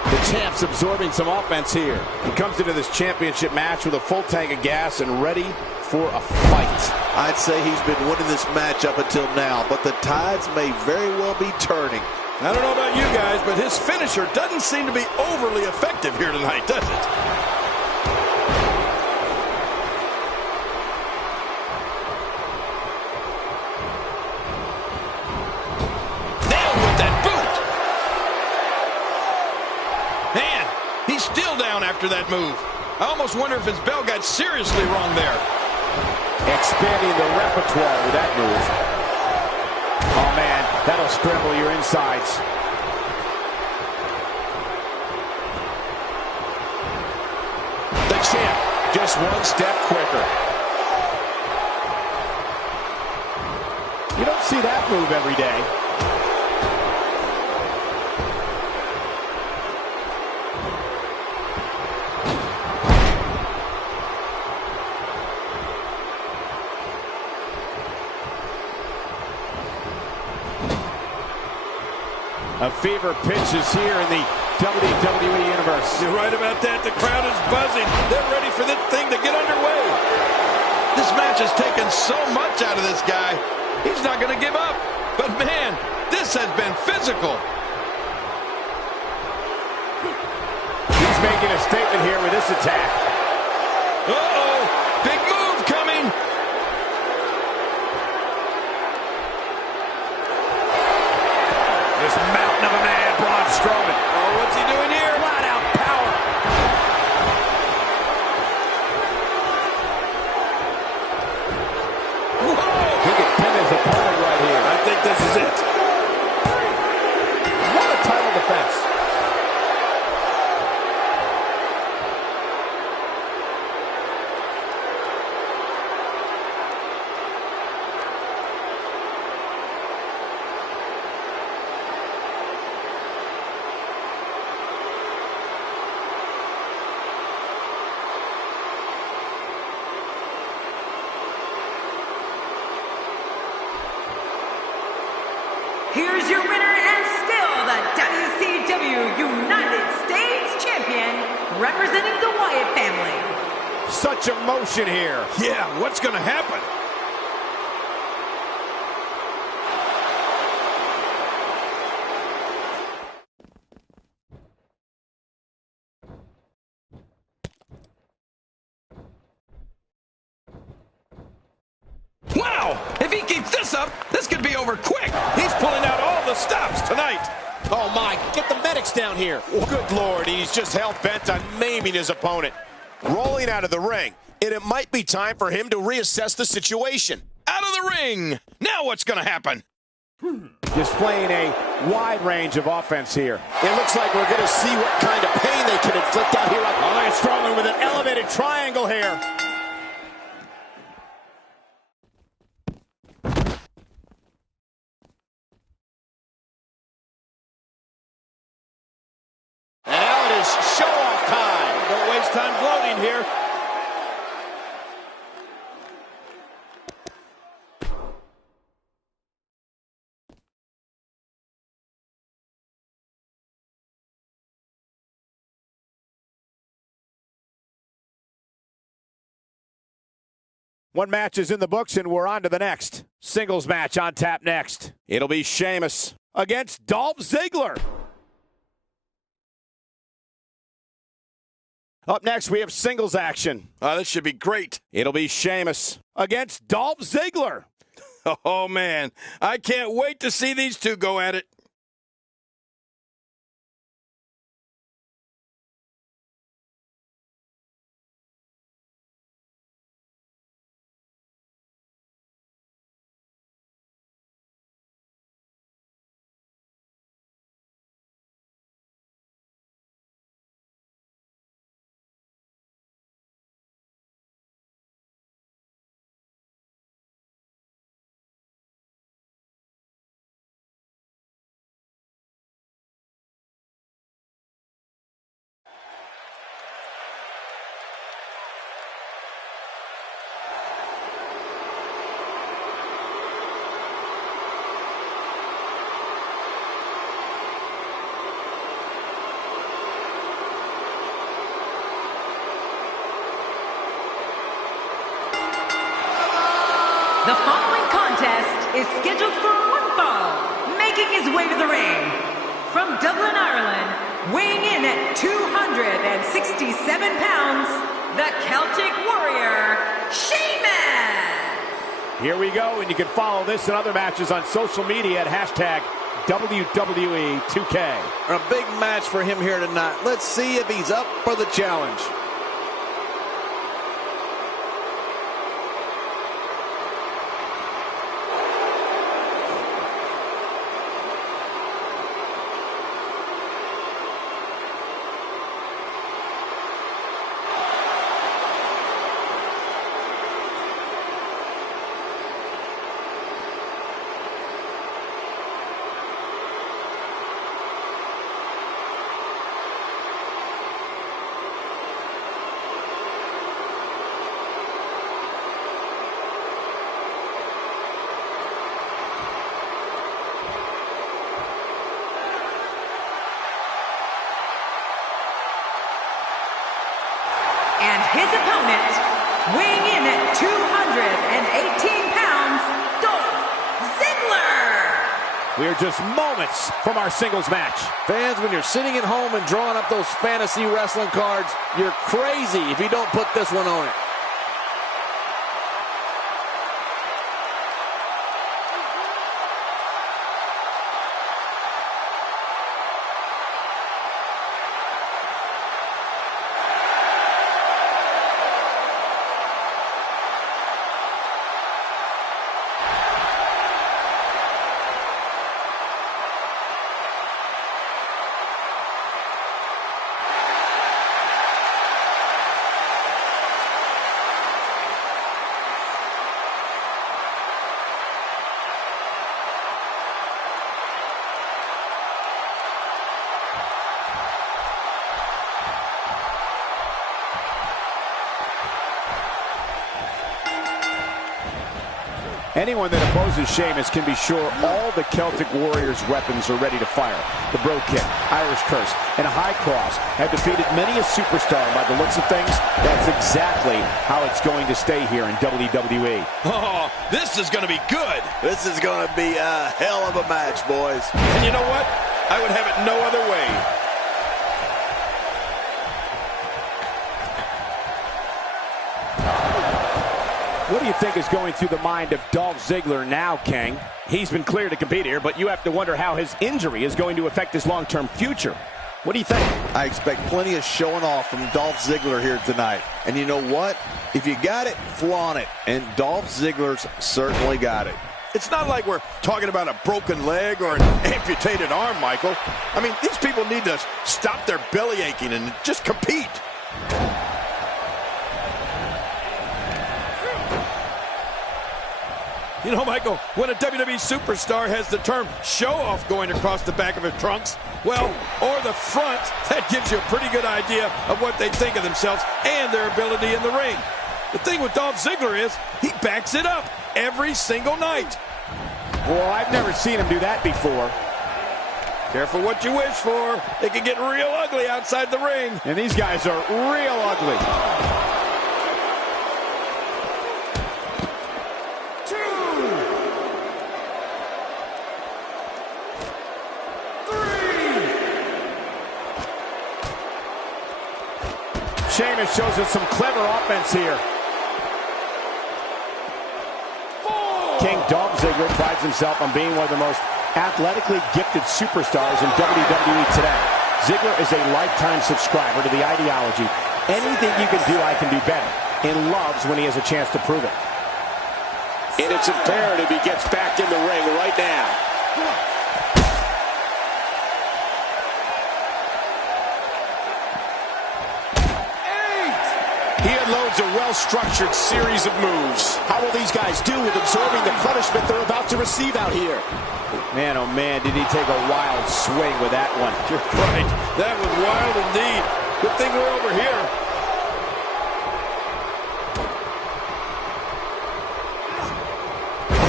The champ's absorbing some offense here. He comes into this championship match with a full tank of gas and ready for a fight. I'd say he's been winning this match up until now, but the tides may very well be turning. I don't know about you guys, but his finisher doesn't seem to be overly effective here tonight, does it? Nailed with that boot. Man, he's still down after that move. I almost wonder if his bell got seriously wrong there. Expanding the repertoire with that move. Oh, man, that'll scramble your insides. The champ, just one step quicker. You don't see that move every day. A fever pitch is here in the WWE Universe. You're right about that. The crowd is buzzing. They're ready for this thing to get underway. This match has taken so much out of this guy. He's not going to give up. But, man, this has been physical. He's making a statement here with this attack. Uh-oh. Big move coming. This mountain of a man, Braun Strowman. Oh, what's he doing here? Flat out power. Whoa. He can pin his opponent right here. I think this is it. What a title defense. Here's your winner and still the WCW United States Champion, representing the Wyatt family. Such emotion here. Yeah, what's going to happen? Wow! If he keeps this up, this could be over quick. He's pulling out all the stops tonight. Oh, my. Get the medics down here. Good Lord. He's just hell-bent on maiming his opponent. Rolling out of the ring. And it might be time for him to reassess the situation. Out of the ring. Now what's going to happen? Displaying a wide range of offense here. It looks like we're going to see what kind of pain they can inflict out here. Oh, look at Strowman with an elevated triangle here. Now it is show-off time. Don't waste time gloating here. One match is in the books, and we're on to the next. Singles match on tap next. It'll be Sheamus against Dolph Ziggler. Up next, we have singles action. This should be great. It'll be Sheamus against Dolph Ziggler. Oh, man. I can't wait to see these two go at it. The following contest is scheduled for one fall. Making his way to the ring from Dublin, Ireland, weighing in at 267 pounds, the Celtic Warrior, Sheamus. Here we go, and you can follow this and other matches on social media at hashtag WWE 2K. A big match for him here tonight. Let's see if he's up for the challenge. And his opponent, weighing in at 218 pounds, Dolph Ziggler. We are just moments from our singles match. Fans, when you're sitting at home and drawing up those fantasy wrestling cards, you're crazy if you don't put this one on it. Anyone that opposes Sheamus can be sure all the Celtic Warriors' weapons are ready to fire. The Bro Kick, Irish Curse, and a High Cross have defeated many a superstar. By the looks of things, that's exactly how it's going to stay here in WWE. Oh, this is going to be good. This is going to be a hell of a match, boys. And you know what? I would have it no other way. What do you think is going through the mind of Dolph Ziggler now, King? He's been cleared to compete here, but you have to wonder how his injury is going to affect his long-term future. What do you think? I expect plenty of showing off from Dolph Ziggler here tonight. And you know what? If you got it, flaunt it. And Dolph Ziggler's certainly got it. It's not like we're talking about a broken leg or an amputated arm, Michael. I mean, these people need to stop their belly aching and just compete. You know, Michael, when a WWE superstar has the term show-off going across the back of his trunks, well, or the front, that gives you a pretty good idea of what they think of themselves and their ability in the ring. The thing with Dolph Ziggler is he backs it up every single night. Well, I've never seen him do that before. Careful what you wish for. It can get real ugly outside the ring. And these guys are real ugly. Sheamus shows us some clever offense here. King Dolph Ziggler prides himself on being one of the most athletically gifted superstars in WWE today. Ziggler is a lifetime subscriber to the ideology, anything you can do, I can do better, and loves when he has a chance to prove it. And it's imperative he gets back in the ring right now. He unloads a well-structured series of moves. How will these guys do with absorbing the punishment they're about to receive out here? Man, oh man, did he take a wild swing with that one. You're right. That was wild indeed. Good thing we're over here.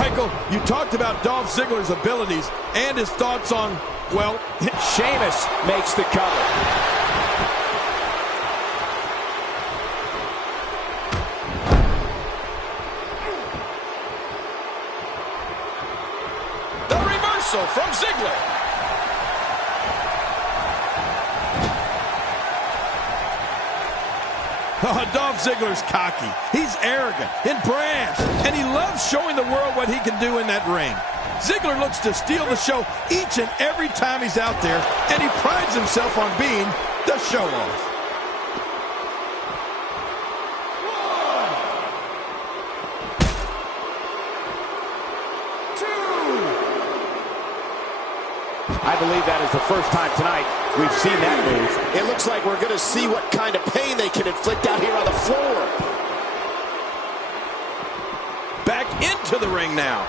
Michael, you talked about Dolph Ziggler's abilities and his thoughts on, well, Sheamus makes the cover. reversal from Ziggler. Oh, Dolph Ziggler's cocky. He's arrogant and brash, and he loves showing the world what he can do in that ring. Ziggler looks to steal the show each and every time he's out there, and he prides himself on being the show-off. I believe that is the first time tonight we've seen that move. It looks like we're going to see what kind of pain they can inflict out here on the floor. Back into the ring now.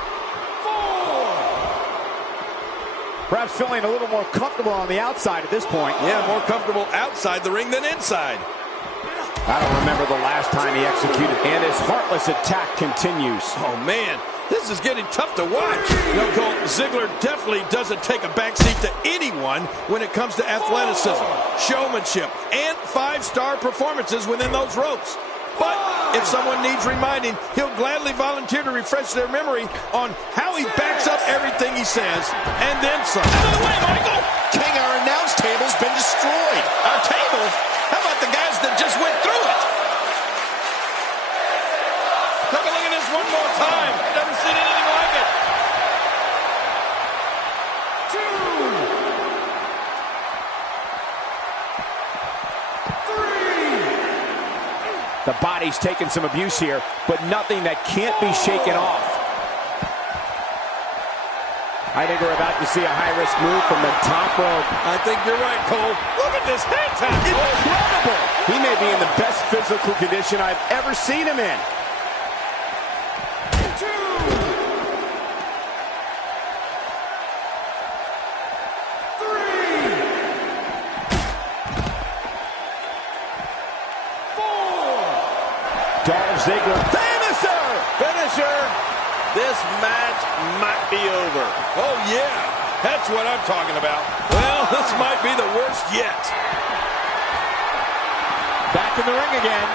Perhaps feeling a little more comfortable on the outside at this point. Yeah, more comfortable outside the ring than inside. I don't remember the last time he executed, and his heartless attack continues. Oh, man, this is getting tough to watch. You know, Cole, Ziggler definitely doesn't take a backseat to anyone when it comes to athleticism, showmanship, and five-star performances within those ropes. But if someone needs reminding, he'll gladly volunteer to refresh their memory on how he backs up everything he says, and then some. Out of the way, Michael! King, our announce table's been destroyed. Our table? How about the guys that just went through it? Take a look at this one more time. Never seen anything like it. The body's taking some abuse here, but nothing that can't be shaken off. I think we're about to see a high-risk move from the top rope. I think you're right, Cole. Look at this head tap. Incredible! He may be in the best physical condition I've ever seen him in. Dolph Ziggler, finisher! This match might be over. Oh, yeah. That's what I'm talking about. Well, this might be the worst yet. Back in the ring again.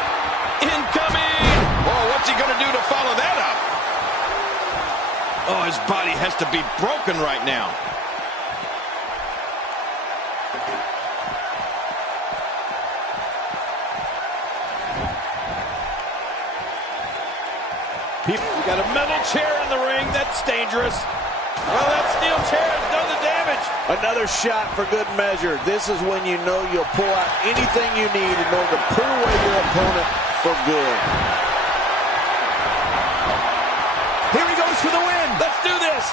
Incoming! Oh, what's he going to do to follow that up? Oh, his body has to be broken right now. We got a metal chair in the ring. That's dangerous. Well, that steel chair has done the damage. Another shot for good measure. This is when you know you'll pull out anything you need in order to pull away your opponent for good. Here he goes for the win. Let's do this.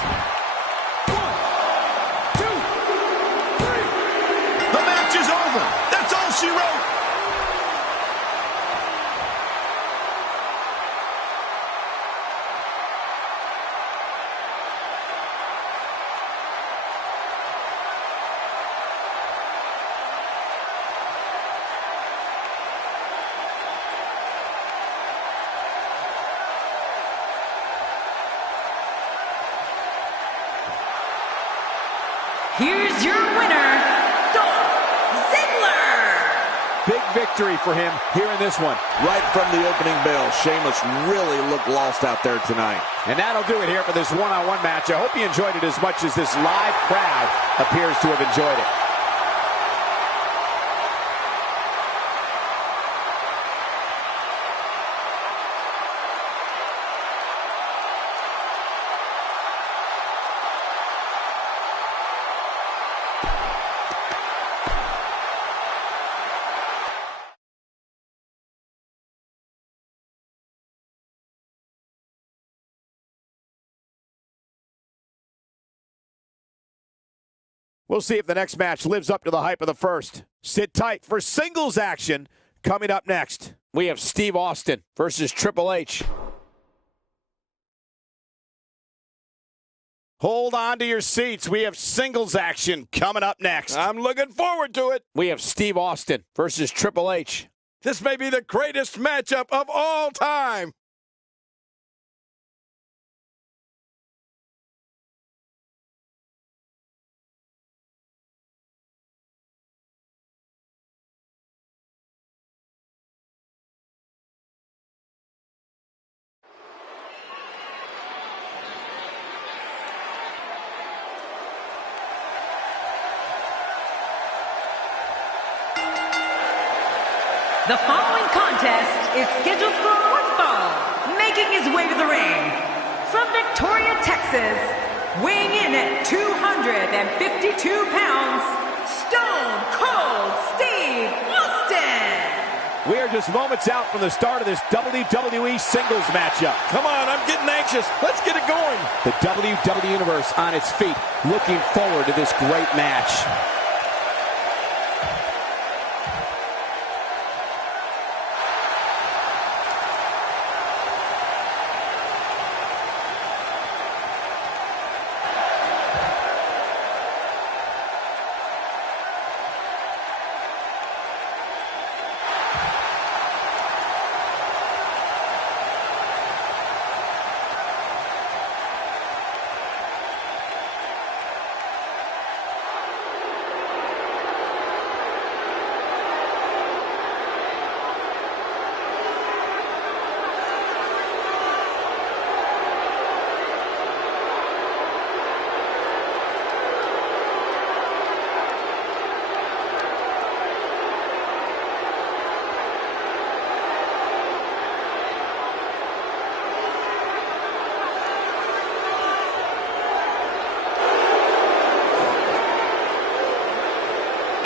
1, 2, 3. The match is over. That's all she wrote. Here's your winner, Dolph Ziggler. Big victory for him here in this one. Right from the opening bell, Sheamus really looked lost out there tonight. And that'll do it here for this one-on-one match. I hope you enjoyed it as much as this live crowd appears to have enjoyed it. We'll see if the next match lives up to the hype of the first. Sit tight for singles action. Coming up next, we have Steve Austin versus Triple H. Hold on to your seats. We have singles action coming up next. I'm looking forward to it. We have Steve Austin versus Triple H. This may be the greatest matchup of all time. The following contest is scheduled for one fall. Making his way to the ring from Victoria, Texas, weighing in at 252 pounds, Stone Cold Steve Austin. We are just moments out from the start of this WWE singles matchup. Come on, I'm getting anxious. Let's get it going. The WWE Universe on its feet, looking forward to this great match.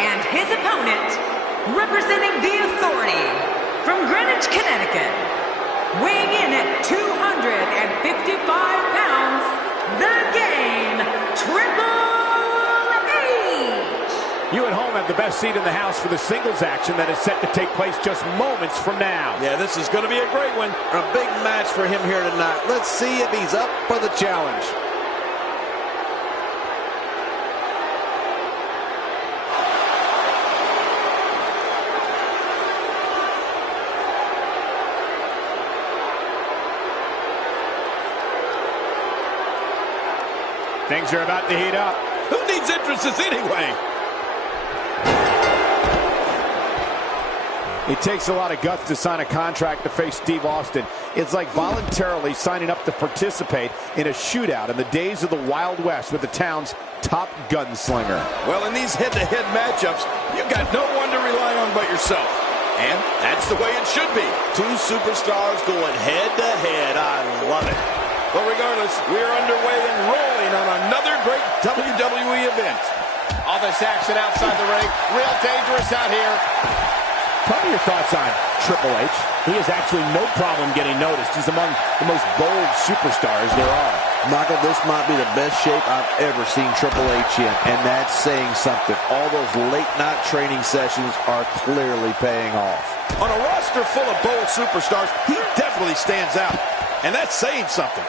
And his opponent, representing the Authority from Greenwich, Connecticut, weighing in at 255 pounds, the Game, Triple H. You at home have the best seat in the house for the singles action that is set to take place just moments from now. Yeah, this is going to be a great one. A big match for him here tonight. Let's see if he's up for the challenge. Things are about to heat up. Who needs entrances anyway? It takes a lot of guts to sign a contract to face Steve Austin. It's like voluntarily signing up to participate in a shootout in the days of the Wild West with the town's top gunslinger. Well, in these head-to-head matchups, you've got no one to rely on but yourself. And that's the way it should be. Two superstars going head-to-head. I love it. But regardless, we are underway and rolling on another great WWE event. All this action outside the ring. Real dangerous out here. Tell me your thoughts on Triple H. He has actually no problem getting noticed. He's among the most bold superstars there are. Michael, this might be the best shape I've ever seen Triple H in, and that's saying something. All those late-night training sessions are clearly paying off. On a roster full of bold superstars, he definitely stands out. And that's saying something.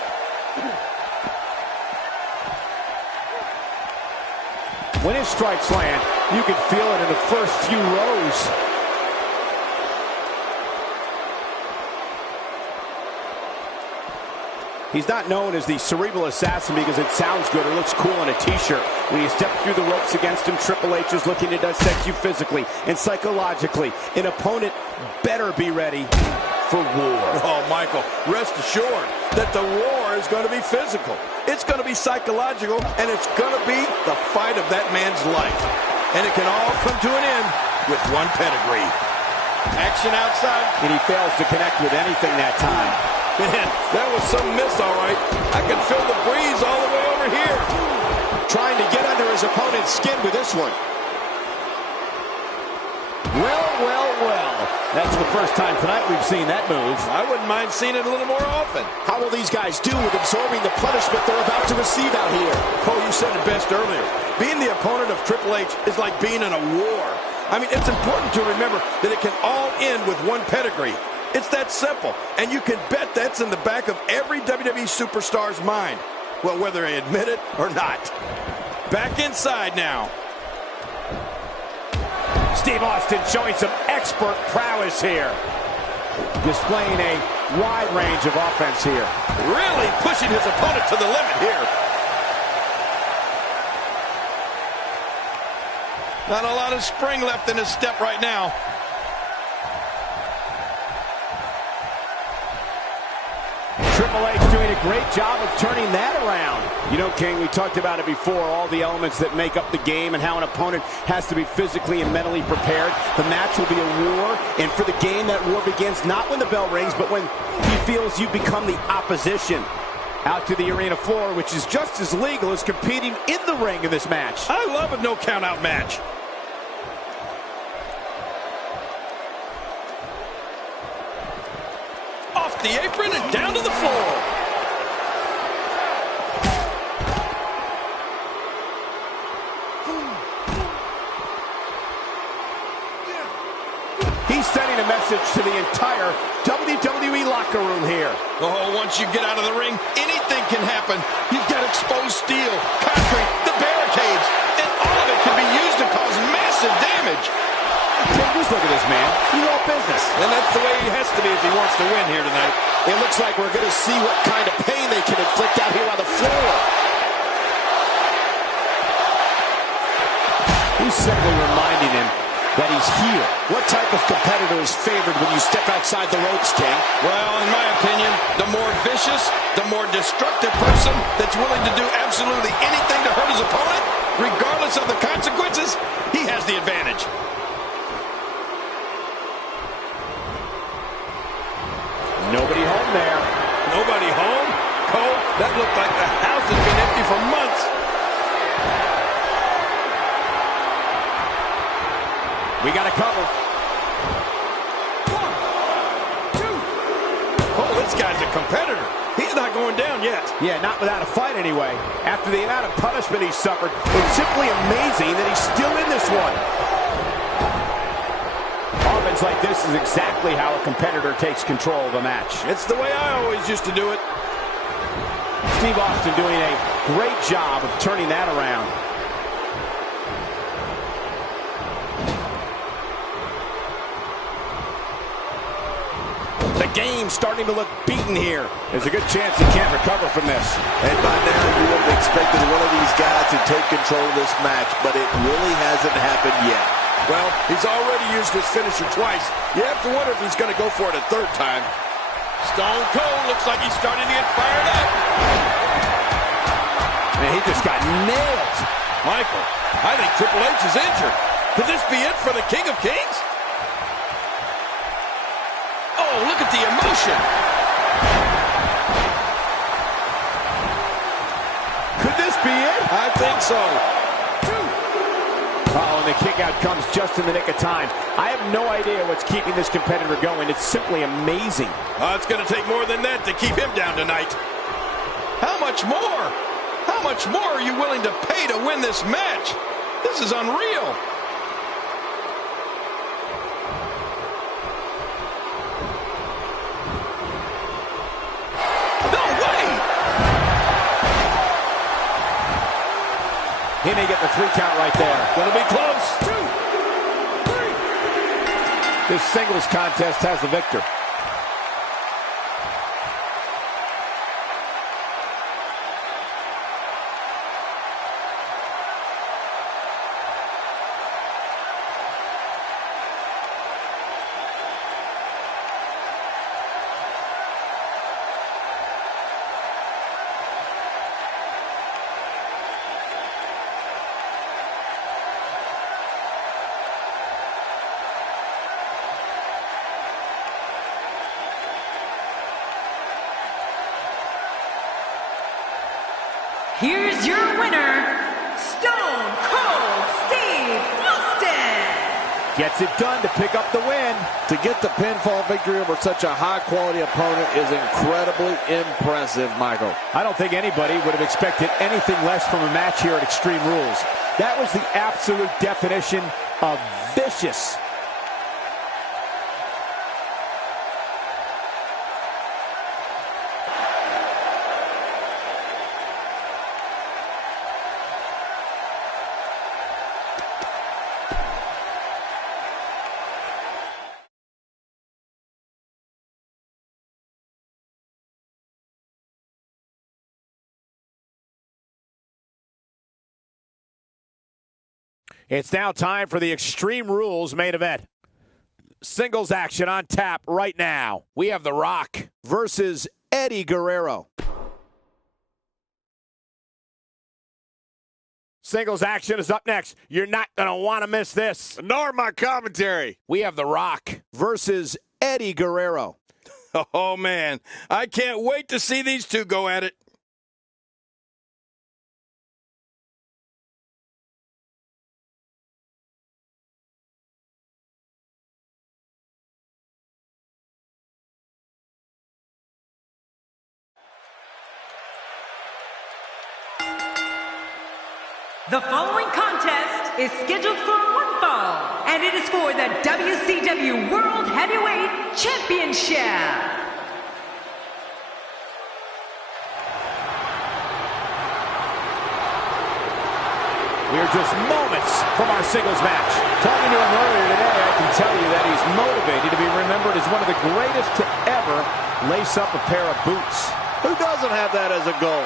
When his strikes land, you can feel it in the first few rows. He's not known as the cerebral assassin because it sounds good or looks cool on a t-shirt. When you step through the ropes against him, Triple H is looking to dissect you physically and psychologically. An opponent better be ready for war. Oh, Michael, rest assured that the war is going to be physical. It's going to be psychological, and it's going to be the fight of that man's life. And it can all come to an end with one pedigree. Action outside. And he fails to connect with anything that time. Man, that was some miss, all right. I can feel the breeze all the way over here. Trying to get under his opponent's skin with this one. Well, well, well. That's the first time tonight we've seen that move. I wouldn't mind seeing it a little more often. How will these guys do with absorbing the punishment they're about to receive out here? Oh, you said it best earlier. Being the opponent of Triple H is like being in a war. I mean, it's important to remember that it can all end with one pedigree. It's that simple, and you can bet that's in the back of every WWE superstar's mind. Well, whether they admit it or not. Back inside now. Steve Austin showing some expert prowess here. Displaying a wide range of offense here. Really pushing his opponent to the limit here. Not a lot of spring left in his step right now. Triple H doing a great job of turning that around. You know, King, we talked about it before, all the elements that make up the game and how an opponent has to be physically and mentally prepared. The match will be a war, and for the game, that war begins not when the bell rings, but when he feels you become the opposition. Out to the arena floor, which is just as legal as competing in the ring in this match. I love a no count-out match. Off the apron and down to the floor. He's sending a message to the entire WWE locker room here. Oh, once you get out of the ring, anything can happen. You've got exposed steel, concrete, the barricades, and all of it can be used to cause massive damage. Hey, just look at this man. He's all business. And that's the way he has to be if he wants to win here tonight. It looks like we're going to see what kind of pain they can inflict out here on the floor. He's simply reminding him that he's here. What type of competitor is favored when you step outside the ropes, King? Well, in my opinion, the more vicious, the more destructive person that's willing to do absolutely anything to hurt his opponent, regardless of the consequences, he has the advantage. Nobody home there. Nobody home? Cole, that looked like the house has been empty for months. We got a cover. 1, 2. Oh, this guy's a competitor. He's not going down yet. Yeah, not without a fight anyway. After the amount of punishment he suffered, it's simply amazing that he's still in this one. Offense like this is exactly how a competitor takes control of a match. It's the way I always used to do it. Steve Austin doing a great job of turning that around. The game's starting to look beaten here. There's a good chance he can't recover from this. And by now, you would have expected one of these guys to take control of this match, but it really hasn't happened yet. Well, he's already used his finisher twice. You have to wonder if he's going to go for it a third time. Stone Cold looks like he's starting to get fired up. And he just got nailed. Michael, I think Triple H is injured. Could this be it for the King of Kings? Oh, look at the emotion. Could this be it? I think so. Oh, and the kick out comes just in the nick of time. I have no idea what's keeping this competitor going. It's simply amazing. It's going to take more than that to keep him down tonight. How much more? How much more are you willing to pay to win this match? This is unreal. He may get the 3 count right there. Gonna be close. 2, 3. This singles contest has the victor. Here's your winner, Stone Cold Steve Austin. Gets it done to pick up the win. To get the pinfall victory over such a high-quality opponent is incredibly impressive, Michael. I don't think anybody would have expected anything less from a match here at Extreme Rules. That was the absolute definition of vicious. It's now time for the Extreme Rules main event. Singles action on tap right now. We have The Rock versus Eddie Guerrero. singles action is up next. You're not going to want to miss this. Nor my commentary. We have The Rock versus Eddie Guerrero. Oh, man. I can't wait to see these two go at it. The following contest is scheduled for one fall, and it is for the WCW World Heavyweight Championship. We are just moments from our singles match. Talking to him earlier today, I can tell you that he's motivated to be remembered as one of the greatest to ever lace up a pair of boots. Who doesn't have that as a goal?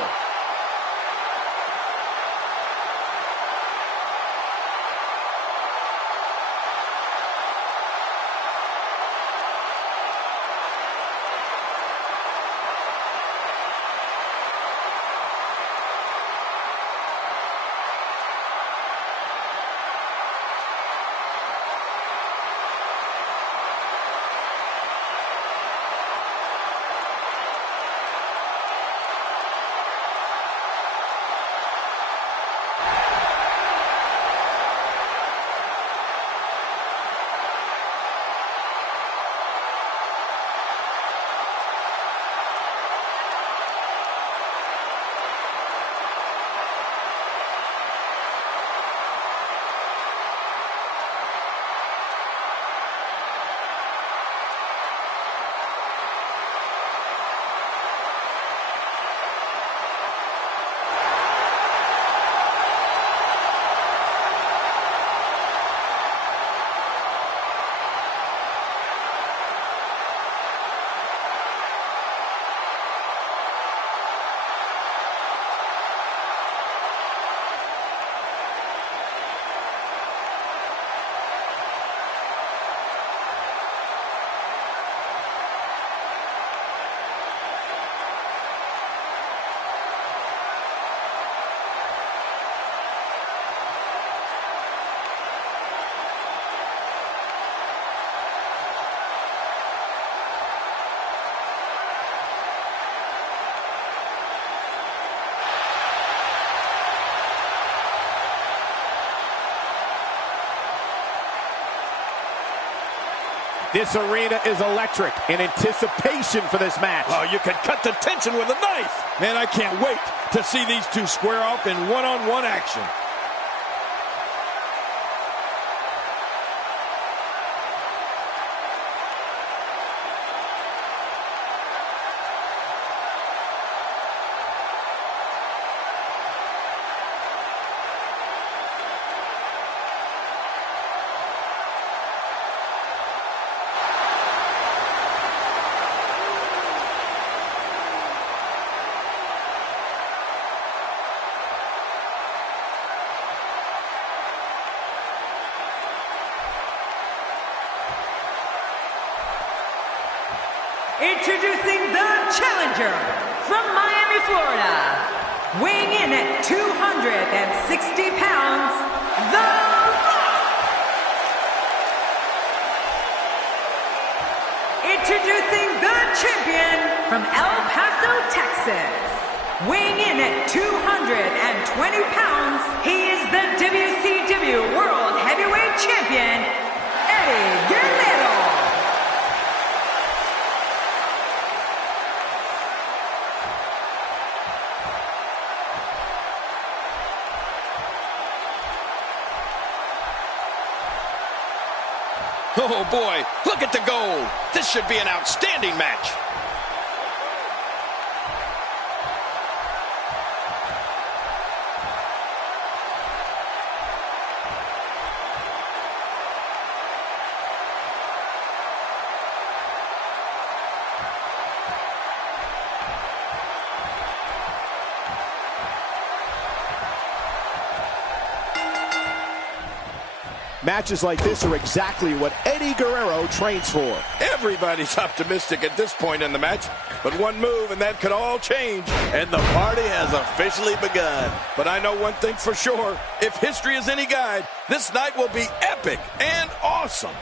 This arena is electric in anticipation for this match. Oh, you can cut the tension with a knife. Man, I can't wait to see these two square off in one-on-one action. Introducing the challenger from Miami, Florida, weighing in at 260 pounds, The Rock. Introducing the champion from El Paso, Texas, weighing in at 220 pounds, he is the WCW World Heavyweight Champion, Eddie Guerrero. Oh, boy, look at the gold. This should be an outstanding match. Matches like this are exactly what Eddie Guerrero trains for. Everybody's optimistic at this point in the match, but one move and that could all change. And the party has officially begun. But I know one thing for sure. If history is any guide, this night will be epic and awesome.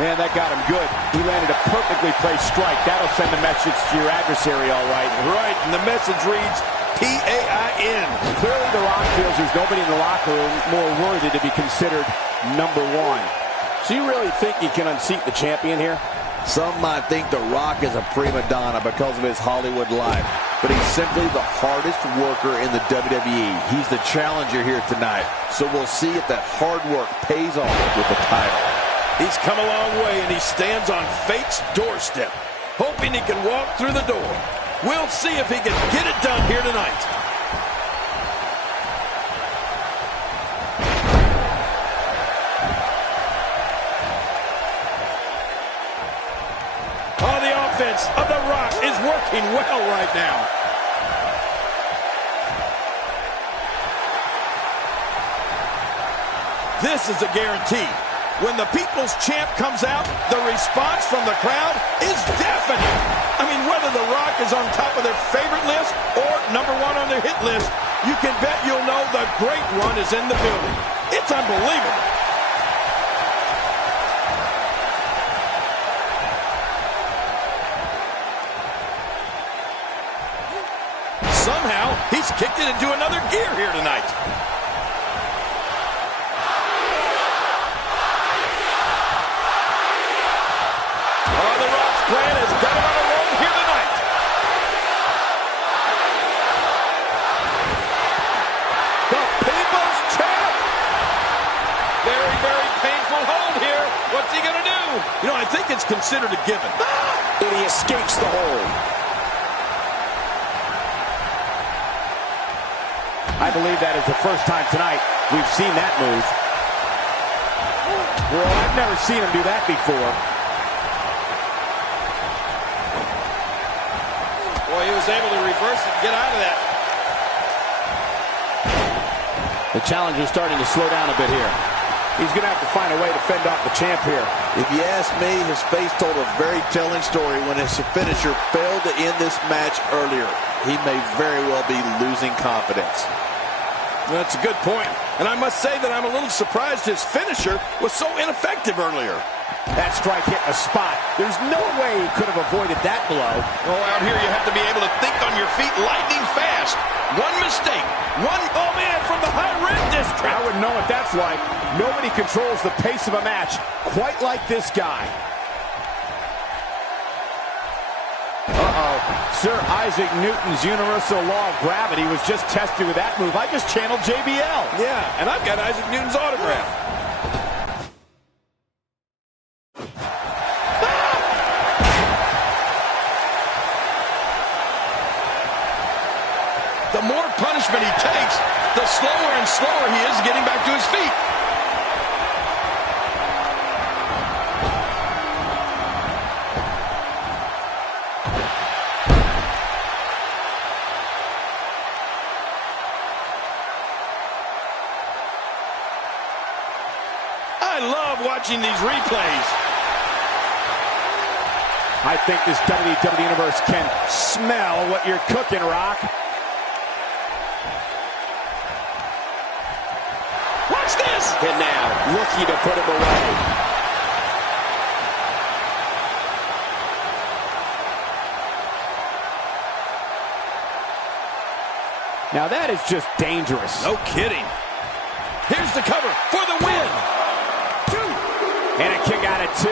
Man, that got him good. He landed a perfectly placed strike. That'll send a message to your adversary, all right. Right, and the message reads P-A-I-N. Clearly, The Rock feels there's nobody in the locker room more worthy to be considered number one. So you really think you can unseat the champion here? Some might think The Rock is a prima donna because of his Hollywood life, but he's simply the hardest worker in the WWE. He's the challenger here tonight, so we'll see if that hard work pays off with the title. He's come a long way, and he stands on fate's doorstep, hoping he can walk through the door. We'll see if he can get it done here tonight. Oh, the offense of The Rock is working well right now. This is a guarantee. When the People's Champ comes out, the response from the crowd is deafening. I mean, whether The Rock is on top of their favorite list or number one on their hit list, you can bet you'll know the Great One is in the building. It's unbelievable. Somehow, he's kicked it into another gear here tonight. Plan has got him on a roll here tonight. The People's Champ. Very, very painful hold here. What's he going to do? You know, I think it's considered a given. And he escapes the hold. I believe that is the first time tonight we've seen that move. Well, I've never seen him do that before. Boy, he was able to reverse it and get out of that. The challenger's starting to slow down a bit here. He's going to have to find a way to fend off the champ here. If you ask me, his face told a very telling story when his finisher failed to end this match earlier. He may very well be losing confidence. That's a good point. And I must say that I'm a little surprised his finisher was so ineffective earlier. That strike hit a spot. There's no way he could have avoided that blow. Oh, out here you have to be able to think on your feet lightning fast. One mistake. Oh man, from the high red district. I wouldn't know what that's like. Nobody controls the pace of a match quite like this guy. Uh-oh. Sir Isaac Newton's universal law of gravity was just tested with that move. I just channeled JBL. Yeah, and I've got Isaac Newton's autograph. The more punishment he takes, the slower and slower he is getting back to his feet. I love watching these replays. I think this WWE Universe can smell what you're cooking, Rock. Watch this! And now, looking to put him away. Now that is just dangerous. No kidding. Here's the cover for the win. And a kick out at 2.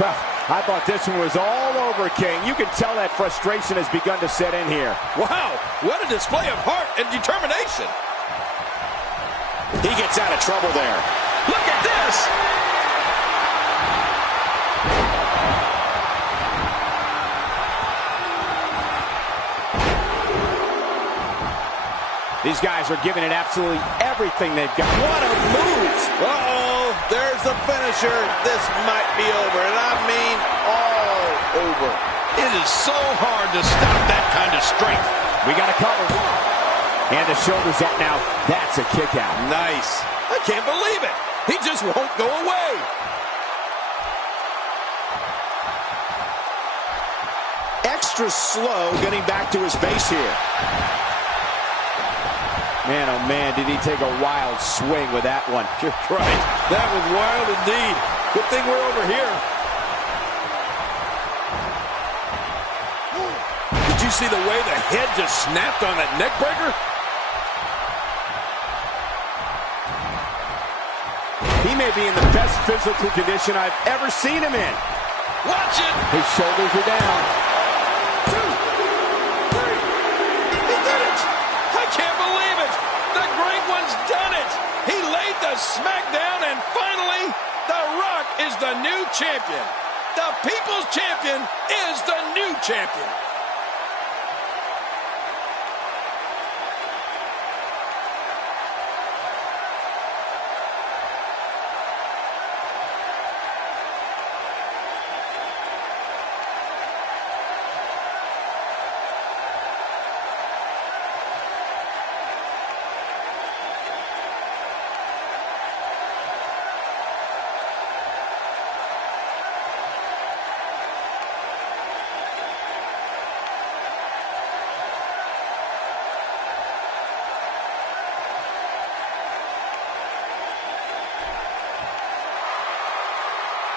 Well, I thought this one was all over, King. You can tell that frustration has begun to set in here. Wow, what a display of heart and determination. He gets out of trouble there. Look at this! These guys are giving it absolutely everything they've got. What a move! Uh-oh, there's the finisher. This might be over, and I mean all over. It is so hard to stop that kind of strength. We got a cover. And the shoulder's up now. That's a kick out. Nice. I can't believe it. He just won't go away. Extra slow getting back to his base here. Man, oh man, did he take a wild swing with that one. You're right. That was wild indeed. Good thing we're over here. Did you see the way the head just snapped on that neck breaker? He may be in the best physical condition I've ever seen him in. Watch it. His shoulders are down. 2, 3. He did it. I can't believe it. The Great One's done it. He laid the smack down, and finally, The Rock is the new champion. The People's Champion is the new champion.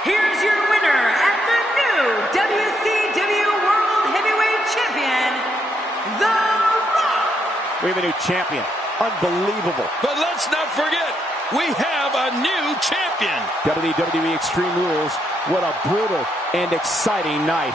Here's your winner and the new WCW World Heavyweight Champion, The Rock. We have a new champion. Unbelievable. But let's not forget, we have a new champion. WWE Extreme Rules. What a brutal and exciting night.